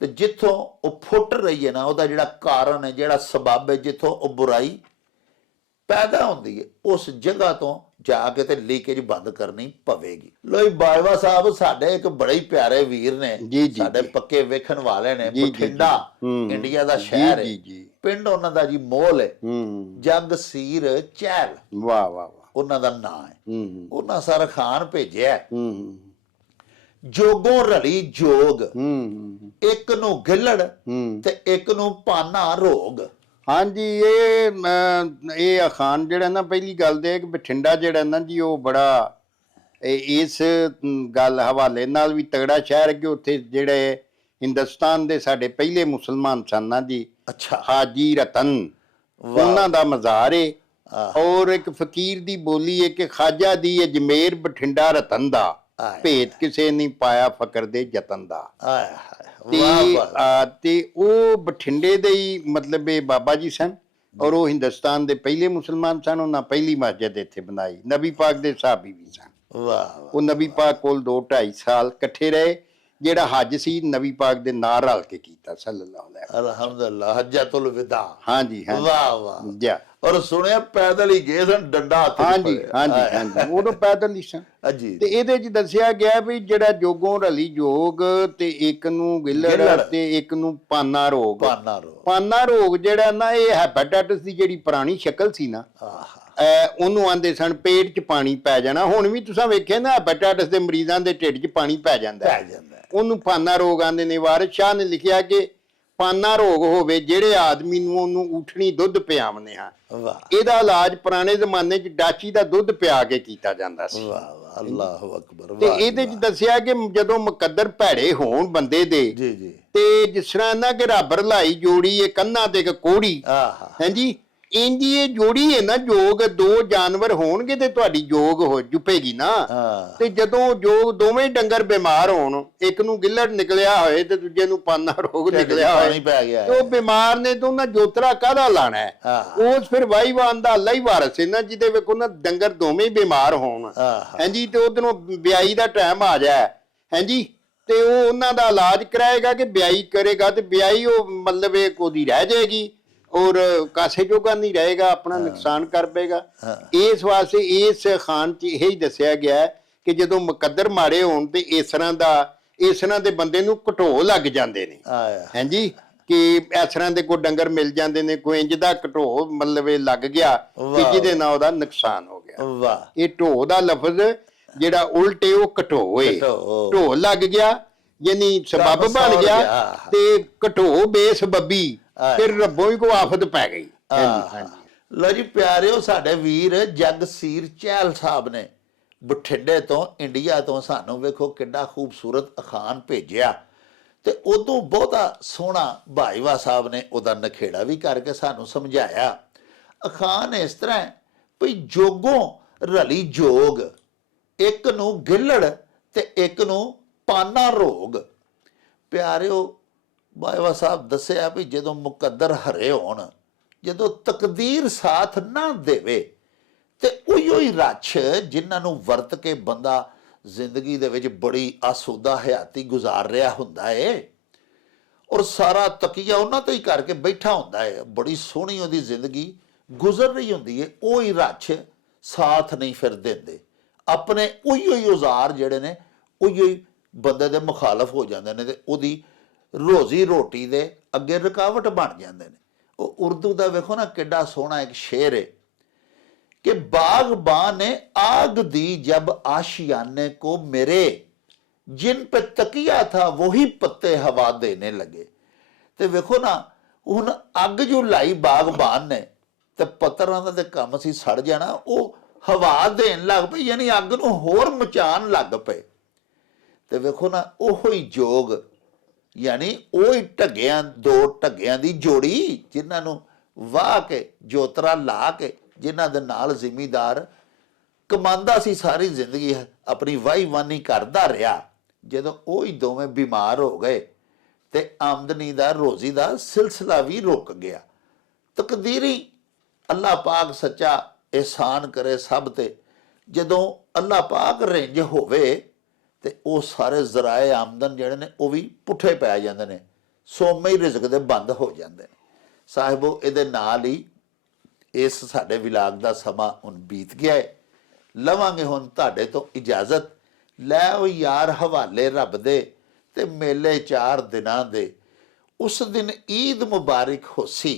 ਤੇ ਜਿੱਥੋਂ ਉਹ ਫੁੱਟ ਰਹੀ ਹੈ ਨਾ, ਉਹਦਾ ਜਿਹੜਾ ਕਾਰਨ ਹੈ, ਜਿਹੜਾ ਸਬਬ ਹੈ, ਜਿੱਥੋਂ ਉਹ ਬੁਰਾਈ ਪੈਦਾ ਹੁੰਦੀ ਹੈ ਉਸ ਜਗ੍ਹਾ ਤੋਂ ਜਾ ਕੇ ਤੇ ਲੀਕੇਜ ਬੰਦ ਕਰਨੀ ਪਵੇਗੀ। ਲੋ ਜੀ ਬਾਜਵਾ ਸਾਹਿਬ ਸਾਡੇ ਇੱਕ ਬੜੇ ਹੀ ਪਿਆਰੇ ਵੀਰ ਨੇ, ਜੀ, ਜੀ, ਸਾਡੇ ਜੀ। ਪੱਕੇ ਵੇਖਣ ਵਾਲੇ ਨੇ। ਜੀ, ਜੀ, ਬਠਿੰਡਾ ਹੂੰ। ਇੰਡੀਆ ਦਾ ਜੀ, ਸ਼ਹਿਰ ਹੈ, ਜੀ, ਜੀ। ਪਿੰਡ ਉਹਨਾਂ ਦਾ ਜੀ ਮੋਲ ਹੈ, ਹੂੰ। ਜਗਸੀਰ ਚਹਿਲ ਵਾਹ ਵਾਹ ਵਾਹ। ਉਹਨਾਂ ਦਾ ਨਾਂ ਹੈ। ਹੂੰ ਉਹਨਾਂ ਸਰ ਖਾਨ ਭੇਜਿਆ, ਹੂੰ ਜੋਗੋਂ ਰਲੀ ਜੋਗ, ਹੂੰ ਇੱਕ ਨੂੰ ਗਿੱਲੜ ਹੂੰ। ਤੇ ਇੱਕ ਨੂੰ ਪਾਨਾ ਰੋਗ। ਹਾਂਜੀ, ਇਹ ਅਖਾਨ ਜਿਹੜਾ ਨਾ, ਪਹਿਲੀ ਗੱਲ ਤੇ ਕਿ ਬਠਿੰਡਾ ਜਿਹੜਾ ਨਾ ਜੀ, ਉਹ ਬੜਾ ਇਸ ਗੱਲ ਹਵਾਲੇ ਨਾਲ ਵੀ ਤਗੜਾ ਸ਼ਹਿਰ ਕਿ ਉੱਥੇ ਜਿਹੜੇ ਹਿੰਦੁਸਤਾਨ ਦੇ ਸਾਡੇ ਪਹਿਲੇ ਮੁਸਲਮਾਨ ਸਨ ਨਾ ਜੀ, ਅੱਛਾ, ਹਾਜੀ ਰਤਨ, ਵਾਹ। ਉਹਨਾਂ ਦਾ ਮਜ਼ਾਰ ਹੈ। ਆਹ, ਔਰ ਇੱਕ ਫਕੀਰ ਦੀ ਬੋਲੀ ਹੈ ਕਿ ਖਾਜਾ ਦੀ ਅਜਮੇਰ ਬਠਿੰਡਾ ਰਤਨ ਦਾ, ਆਏ, ਭੇਤ ਕਿਸੇ ਨਹੀਂ ਪਾਇਆ ਫਕਰ ਦੇ ਜਤਨ ਦਾ। ਆਏ ਹਾਏ, ਤੇ ਵਾਹ ਵਾਹ। ਤੇ ਉਹ ਬਠਿੰਡੇ ਦੇ ਹੀ ਮਤਲਬ ਇਹ ਬਾਬਾ ਜੀ ਸਨ, ਔਰ ਉਹ ਹਿੰਦੁਸਤਾਨ ਦੇ ਪਹਿਲੇ ਮੁਸਲਮਾਨ ਸਨ। ਉਹਨਾਂ ਪਹਿਲੀ ਮਸਜਿਦ ਇੱਥੇ ਬਣਾਈ, ਨਬੀ ਪਾਕ ਦੇ ਸਾਹਬੀ ਵੀ ਸਨ। ਵਾਹ ਵਾਹ। ਉਹ ਨਬੀ ਪਾਕ ਕੋਲ 2-2.5 ਸਾਲ ਇਕੱਠੇ ਰਹੇ। ਜਿਹੜਾ ਹੱਜ ਸੀ ਨਬੀ ਪਾਕ ਦੇ ਨਾਲ ਰਲ ਕੇ ਕੀਤਾ ਸੱਲੱਲਾਹੁ ਅਲੈਹਿ ਵਸੱਲਮ। ਅਲਹਮਦੁਲਿਲਾ, ਹੱਜਤੁਲ ਵਿਦਾ। ਹਾਂਜੀ ਹਾਂਜੀ ਵਾਹ ਵਾਹ। ਜਾ। ਔਰ ਸੁਣਿਆ ਪੈਦਲ ਹੀ ਗਏ ਸਨ, ਡੰਡਾ ਹੱਥ 'ਚ ਹਾਂਜੀ ਫੜਿਆ। ਹਾਂਜੀ ਆਏ, ਹਾਂਜੀ, ਉਦੋਂ ਪੈਦਲ ਹੀ ਸਨ। ਹਾਂਜੀ, ਤੇ ਇਹਦੇ ਚ ਦੱਸਿਆ ਗਿਆ ਵੀ ਜਿਹੜਾ ਜੋਗੋਂ ਰਲੀ ਜੋਗ, ਤੇ ਇੱਕ ਨੂੰ ਗਿੱਲੜ ਗਿੱਲੜ। ਤੇ ਇੱਕ ਨੂੰ ਪਾਨਾ ਰੋਗ। ਪਾਨਾ ਰੋਗ। ਪਾਨਾ ਰੋਗ ਜਿਹੜਾ ਨਾ, ਇਹ ਹੈਪੇਟਾਈਟਸ ਦੀ ਜਿਹੜੀ ਪੁਰਾਣੀ ਸ਼ਕਲ ਸੀ ਨਾ, ਆਹਾ, ਉਹਨੂੰ ਆਂਦੇ ਸਨ ਪੇਟ 'ਚ ਪਾਣੀ ਪੈ ਜਾਣਾ। ਹੁਣ ਵੀ ਤੁਸੀਂ ਵੇਖਿਆ ਨਾ, ਹੈਪੇਟਾਈਟਸ ਦੇ ਮਰੀਜ਼ਾਂ ਦੇ ਢਿੱਡ 'ਚ ਪਾਣੀ ਪੈ ਜਾਂਦਾ ਪੈ ਹੈ। ਜਾਂਦਾ ਹੈ। ਉਹਨੂੰ ਪਾਨਾ ਰੋਗ ਆਂਦੇ ਨੇ। ਵਾਰਿਸ ਸ਼ਾਹ ਨੇ ਲਿਖਿਆ ਕਿ ਪਾਨਾ ਰੋਗ ਹੋਵੇ ਜਿਹੜੇ ਆਦਮੀ ਨੂੰ ਉਹਨੂੰ ਊਠਣੀ ਦੁੱਧ ਪਿਆਵਨੇ ਹਾਂ, ਵਾਹ ਇਹਦਾ ਇਲਾਜ ਪੁਰਾਣੇ ਜ਼ਮਾਨੇ 'ਚ ਡਾਚੀ ਦਾ ਦੁੱਧ ਪਿਆ ਕੇ ਕੀਤਾ ਜਾਂਦਾ ਸੀ। ਵਾਹ ਵਾਹ, ਅੱਲਾਹੁ ਅਕਬਰ। ਤੇ ਵਾਹ ਜੀ ਇਹਦੇ 'ਚ ਵਾਹ। ਦੱਸਿਆ ਕਿ ਜਦੋਂ ਮੁਕੱਦਰ ਭੈੜੇ ਹੋਣ ਬੰਦੇ ਦੇ, ਜੀ ਜੀ। ਤੇ ਜਿਸ ਤਰ੍ਹਾਂ ਨਾ ਕਿ ਰੱਬ ਰਲਾਈ ਜੋੜੀ ਇਹ ਕੰਨਾਂ ਤੇ ਇੱਕ ਕੋੜੀ, ਆਹਾ, ਹਾਂਜੀ, ਇੰਜੀ ਇਹ ਜੋੜੀ ਹੈ ਨਾ ਜੋਗ, ਦੋ ਜਾਨਵਰ ਹੋਣਗੇ ਤੇ ਤੁਹਾਡੀ ਜੋਗ ਹੋ ਜੁਪੇਗੀ ਨਾ। ਹਾਂ, ਤੇ ਜਦੋਂ ਜੋਗ ਦੋਵੇਂ ਡੰਗਰ ਬਿਮਾਰ ਹੋਣ, ਇੱਕ ਨੂੰ ਗਿੱਲੜ ਨਿਕਲਿਆ ਹੋਏ ਤੇ ਦੂਜੇ ਨੂੰ ਪਾਨਾ ਰੋਗ ਨਿਕਲਿਆ ਪਾਣੀ ਹੋਏ, ਪੈ ਗਿਆ ਤੇ ਉਹ ਬਿਮਾਰ ਨੇ ਤੇ ਉਹਨਾਂ ਜੋਤਰਾ ਕਾਹਦਾ ਲਾਣਾ ਹੈ? ਹਾਂ। ਉਸ ਫਿਰ ਵਾਹੀਵਾਨ ਦਾ ਅੱਲਾ ਹੀ ਵਾਰਸ ਹੈ ਨਾ, ਜਿਹਦੇ ਵੇਖੋ ਨਾ ਡੰਗਰ ਦੋਵੇਂ ਬਿਮਾਰ ਹੋਣ, ਆਹਾ, ਹਾਂਜੀ, ਤੇ ਉਧਰੋਂ ਵਿਆਹੀ ਦਾ ਟਾਈਮ ਆ ਜਾਏ, ਹਾਂਜੀ, ਤੇ ਉਹ ਉਹਨਾਂ ਦਾ ਇਲਾਜ ਕਰਾਏਗਾ ਕਿ ਵਿਆਹੀ ਕਰੇਗਾ, ਤੇ ਵਿਆਹੀ ਉਹ ਮਤਲਬ ਇਹ ਉਹਦੀ ਰਹਿ ਜਾਏਗੀ, ਔਰ ਕਾਸੇ ਜੋਗਾ ਨਹੀਂ ਰਹੇਗਾ, ਆਪਣਾ ਨੁਕਸਾਨ ਕਰ ਪਏਗਾ। ਇਸ ਵਾਸਤੇ ਇਸ ਖਾਨ 'ਚ ਇਹ ਹੀ ਦੱਸਿਆ ਗਿਆ ਹੈ ਕਿ ਜਦੋਂ ਮੁਕੱਦਰ ਮਾੜੇ ਹੋਣ ਤੇ ਇਸ ਤਰ੍ਹਾਂ ਦੇ ਬੰਦੇ ਨੂੰ ਘਟੋ ਲੱਗ ਜਾਂਦੇ ਨੇ, ਆਇਆ, ਹਾਂਜੀ, ਕਿ ਇਸ ਤਰ੍ਹਾਂ ਦੇ ਕੋਈ ਡੰਗਰ ਮਿਲ ਜਾਂਦੇ ਨੇ, ਕੋਈ ਇੰਜ ਦਾ ਘਟੋ ਮਤਲਬ ਇਹ ਲੱਗ ਗਿਆ ਕਿ ਜਿਹਦੇ ਨਾਲ ਉਹਦਾ ਨੁਕਸਾਨ ਹੋ ਗਿਆ। ਵਾਹ। ਇਹ ਢੋ ਦਾ ਲਫ਼ਜ਼ ਜਿਹੜਾ ਉਲਟੇ ਉਹ ਘਟੋ ਏ, ਘਟੋ। ਢੋ ਲੱਗ ਗਿਆ ਯਾਨੀ ਸਬੱਬ ਕੰਮ ਬਣ ਸੌੜ ਗਿਆ, ਗਿਆ। ਤੇ ਘਟੋ ਬੇਸਬੱਬੀ, ਫਿਰ ਰੱਬੋਂ ਹੀ ਕੋ ਆਫਤ ਪੈ ਗਈ। ਹਾਂਜੀ। ਲੋ ਜੀ ਪਿਆਰਿਓ, ਸਾਡੇ ਵੀਰ ਜਗਸੀਰ ਚਹਿਲ ਸਾਹਿਬ ਨੇ ਬਠਿੰਡੇ ਤੋਂ, ਇੰਡੀਆ ਤੋਂ ਸਾਨੂੰ ਵੇਖੋ ਕਿੰਨਾ ਖੂਬਸੂਰਤ ਅਖਾਨ ਭੇਜਿਆ। ਤੇ ਉਦੋਂ ਬਹੁਤਾ ਸੋਹਣਾ ਭਾਈਵਾ ਸਾਹਿਬ ਨੇ ਉਹਦਾ ਨਖੇੜਾ ਵੀ ਕਰਕੇ ਸਾਨੂੰ ਸਮਝਾਇਆ। ਅਖਾਨ ਇਸ ਤਰ੍ਹਾਂ ਹੈ ਵੀ ਜੋਗੋਂ ਰਲੀ ਜੋਗ, ਇੱਕ ਨੂੰ ਗਿੱਲੜ ਤੇ ਇੱਕ ਨੂੰ ਪਾਨਾ ਰੋਗ। ਪਿਆਰਿਓ, ਭਾਈਵਾ ਸਾਹਿਬ ਦੱਸਿਆ ਵੀ ਜਦੋਂ ਮੁਕੱਦਰ ਹਰੇ ਹੋਣ, ਜਦੋਂ ਤਕਦੀਰ ਸਾਥ ਨਾ ਦੇਵੇ, ਤੇ ਉਹੀਓ ਹੀ ਰੱਛ ਜਿਨ੍ਹਾਂ ਨੂੰ ਵਰਤ ਕੇ ਬੰਦਾ ਜ਼ਿੰਦਗੀ ਦੇ ਵਿੱਚ ਬੜੀ ਆਸੂਦਾ ਹਯਾਤੀ ਗੁਜ਼ਾਰ ਰਿਹਾ ਹੁੰਦਾ ਏ, ਔਰ ਸਾਰਾ ਤਕੀਆ ਉਹਨਾਂ ਤੋਂ ਹੀ ਕਰਕੇ ਬੈਠਾ ਹੁੰਦਾ ਹੈ, ਬੜੀ ਸੋਹਣੀ ਉਹਦੀ ਜ਼ਿੰਦਗੀ ਗੁਜ਼ਰ ਰਹੀ ਹੁੰਦੀ ਹੈ, ਉਹ ਹੀ ਰੱਛ ਸਾਥ ਨਹੀਂ ਫਿਰ ਦਿੰਦੇ। ਆਪਣੇ ਉਹੀਓ ਹੀ ਔਜ਼ਾਰ ਜਿਹੜੇ ਨੇ ਉਹੀਓ ਹੀ ਬੰਦੇ ਦੇ ਮੁਖਾਲਫ ਹੋ ਜਾਂਦੇ ਨੇ, ਤੇ ਉਹਦੀ ਰੋਜ਼ੀ ਰੋਟੀ ਦੇ ਅੱਗੇ ਰੁਕਾਵਟ ਬਣ ਜਾਂਦੇ ਨੇ। ਉਹ ਉਰਦੂ ਦਾ ਵੇਖੋ ਨਾ ਕਿੱਡਾ ਸੋਹਣਾ ਇੱਕ ਸ਼ੇਰ ਹੈ कि बागबान ने आग दी जब आशियाने को मेरे, जिन पे तकिया था वही पत्ते हवा देने लगे। ਤੇ ਵੇਖੋ ਨਾ, ਹੁਣ ਅੱਗ ਜੋ ਲਾਈ ਬਾਗਬਾਨ ਨੇ, ਤੇ ਪੱਤਰਾਂ ਦਾ ਤੇ ਕੰਮ ਸੀ ਸੜ ਜਾਣਾ, ਉਹ ਹਵਾ ਦੇਣ ਲੱਗ ਪਈ, ਯਾਨੀ ਅੱਗ ਨੂੰ ਹੋਰ ਮਚਾਉਣ ਲੱਗ ਪਏ। ਤੇ ਵੇਖੋ ਨਾ, ਉਹੋ ਹੀ ਜੋਗ, ਯਾਨੀ ਉਹ ਹੀ ਢੱਗਿਆਂ, ਦੋ ਢੱਗਿਆਂ ਦੀ ਜੋੜੀ, ਜਿਨ੍ਹਾਂ ਨੂੰ ਵਾਹ ਕੇ ਜੋਤਰਾ ਲਾ ਕੇ, ਜਿਨ੍ਹਾਂ ਦੇ ਨਾਲ ਜ਼ਿਮੀਦਾਰ ਕਮਾਉਂਦਾ ਸੀ ਸਾਰੀ ਜ਼ਿੰਦਗੀ, ਆਪਣੀ ਵਾਹੀਵਾਨੀ ਕਰਦਾ ਰਿਹਾ। ਜਦੋਂ ਉਹ ਹੀ ਦੋਵੇਂ ਬਿਮਾਰ ਹੋ ਗਏ ਤੇ ਆਮਦਨੀ ਦਾ, ਰੋਜ਼ੀ ਦਾ ਸਿਲਸਿਲਾ ਵੀ ਰੁਕ ਗਿਆ। ਤਕਦੀਰੀ ਅੱਲਾਹ ਪਾਕ ਸੱਚਾ ਇਹਸਾਨ ਕਰੇ ਸਭ ਤੇ। ਜਦੋਂ ਅੱਲਾਹ ਪਾਕ ਰਿੰਜ ਹੋਵੇ ਤੇ ਉਹ ਸਾਰੇ ਜ਼ਰਾਏ ਆਮਦਨ ਜਿਹੜੇ ਨੇ ਉਹ ਵੀ ਪੁੱਠੇ ਪੈ ਜਾਂਦੇ ਨੇ, ਸੋਮੇ ਹੀ ਰਿਜ਼ਕ ਦੇ ਬੰਦ ਹੋ ਜਾਂਦੇ ਨੇ। ਸਾਹਿਬੋ, ਇਹਦੇ ਨਾਲ ਹੀ ਇਸ ਸਾਡੇ ਵਿਲਾਗ ਦਾ ਸਮਾਂ ਹੁਣ ਬੀਤ ਗਿਆ ਹੈ। ਲਵਾਂਗੇ ਹੁਣ ਤੁਹਾਡੇ ਤੋਂ ਇਜਾਜ਼ਤ। ਲੈ ਉਹ ਯਾਰ ਹਵਾਲੇ ਰੱਬ ਦੇ ਤੇ ਮੇਲੇ 4 ਦਿਨਾਂ ਦੇ। ਉਸ ਦਿਨ ਈਦ ਮੁਬਾਰਕ ਹੋਸੀ,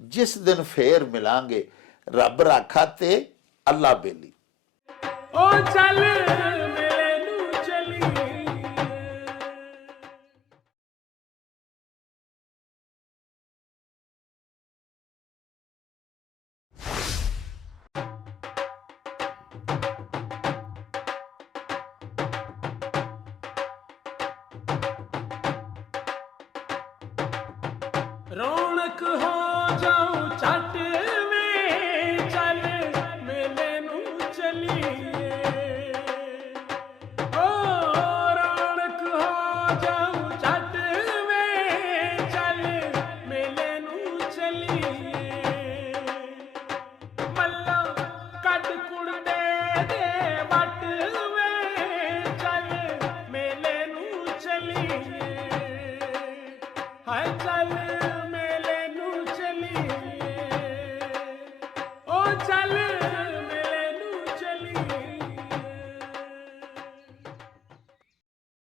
ਜਿਸ ਦਿਨ ਫੇਰ ਮਿਲਾਂਗੇ। ਰੱਬ ਰਾਖਾ ਤੇ ਅੱਲਾ ਬੇਲੀ। ਓ ਚੱਲ ਮੇਲੇ ਨੂੰ ਚਲੀ। ਰੌਣਕ ਹੋ ਜਾਊ ਛੱਟ ਵੇ, ਚੱਲ ਮੇਲੇ ਨੂੰ ਚਲੀਏ। ਓ ਰੌਣਕ ਹੋ ਜਾਊ ਛੱਟ ਵੇ, ਚੱਲ ਮੇਲੇ ਨੂੰ ਚਲੀਏ। ਮੱਲਾ ਕੱਢ ਕੁੜਦੇ ਦੇ ਵੱਟ ਵੇ, ਚੱਲ ਮੇਲੇ ਨੂੰ ਚਲੀਏ। ਹਾਏ ਚੱਲ ਮੇਲੇ ਨੂੰ ਚਲੀਏ। ਓ ਚੱਲ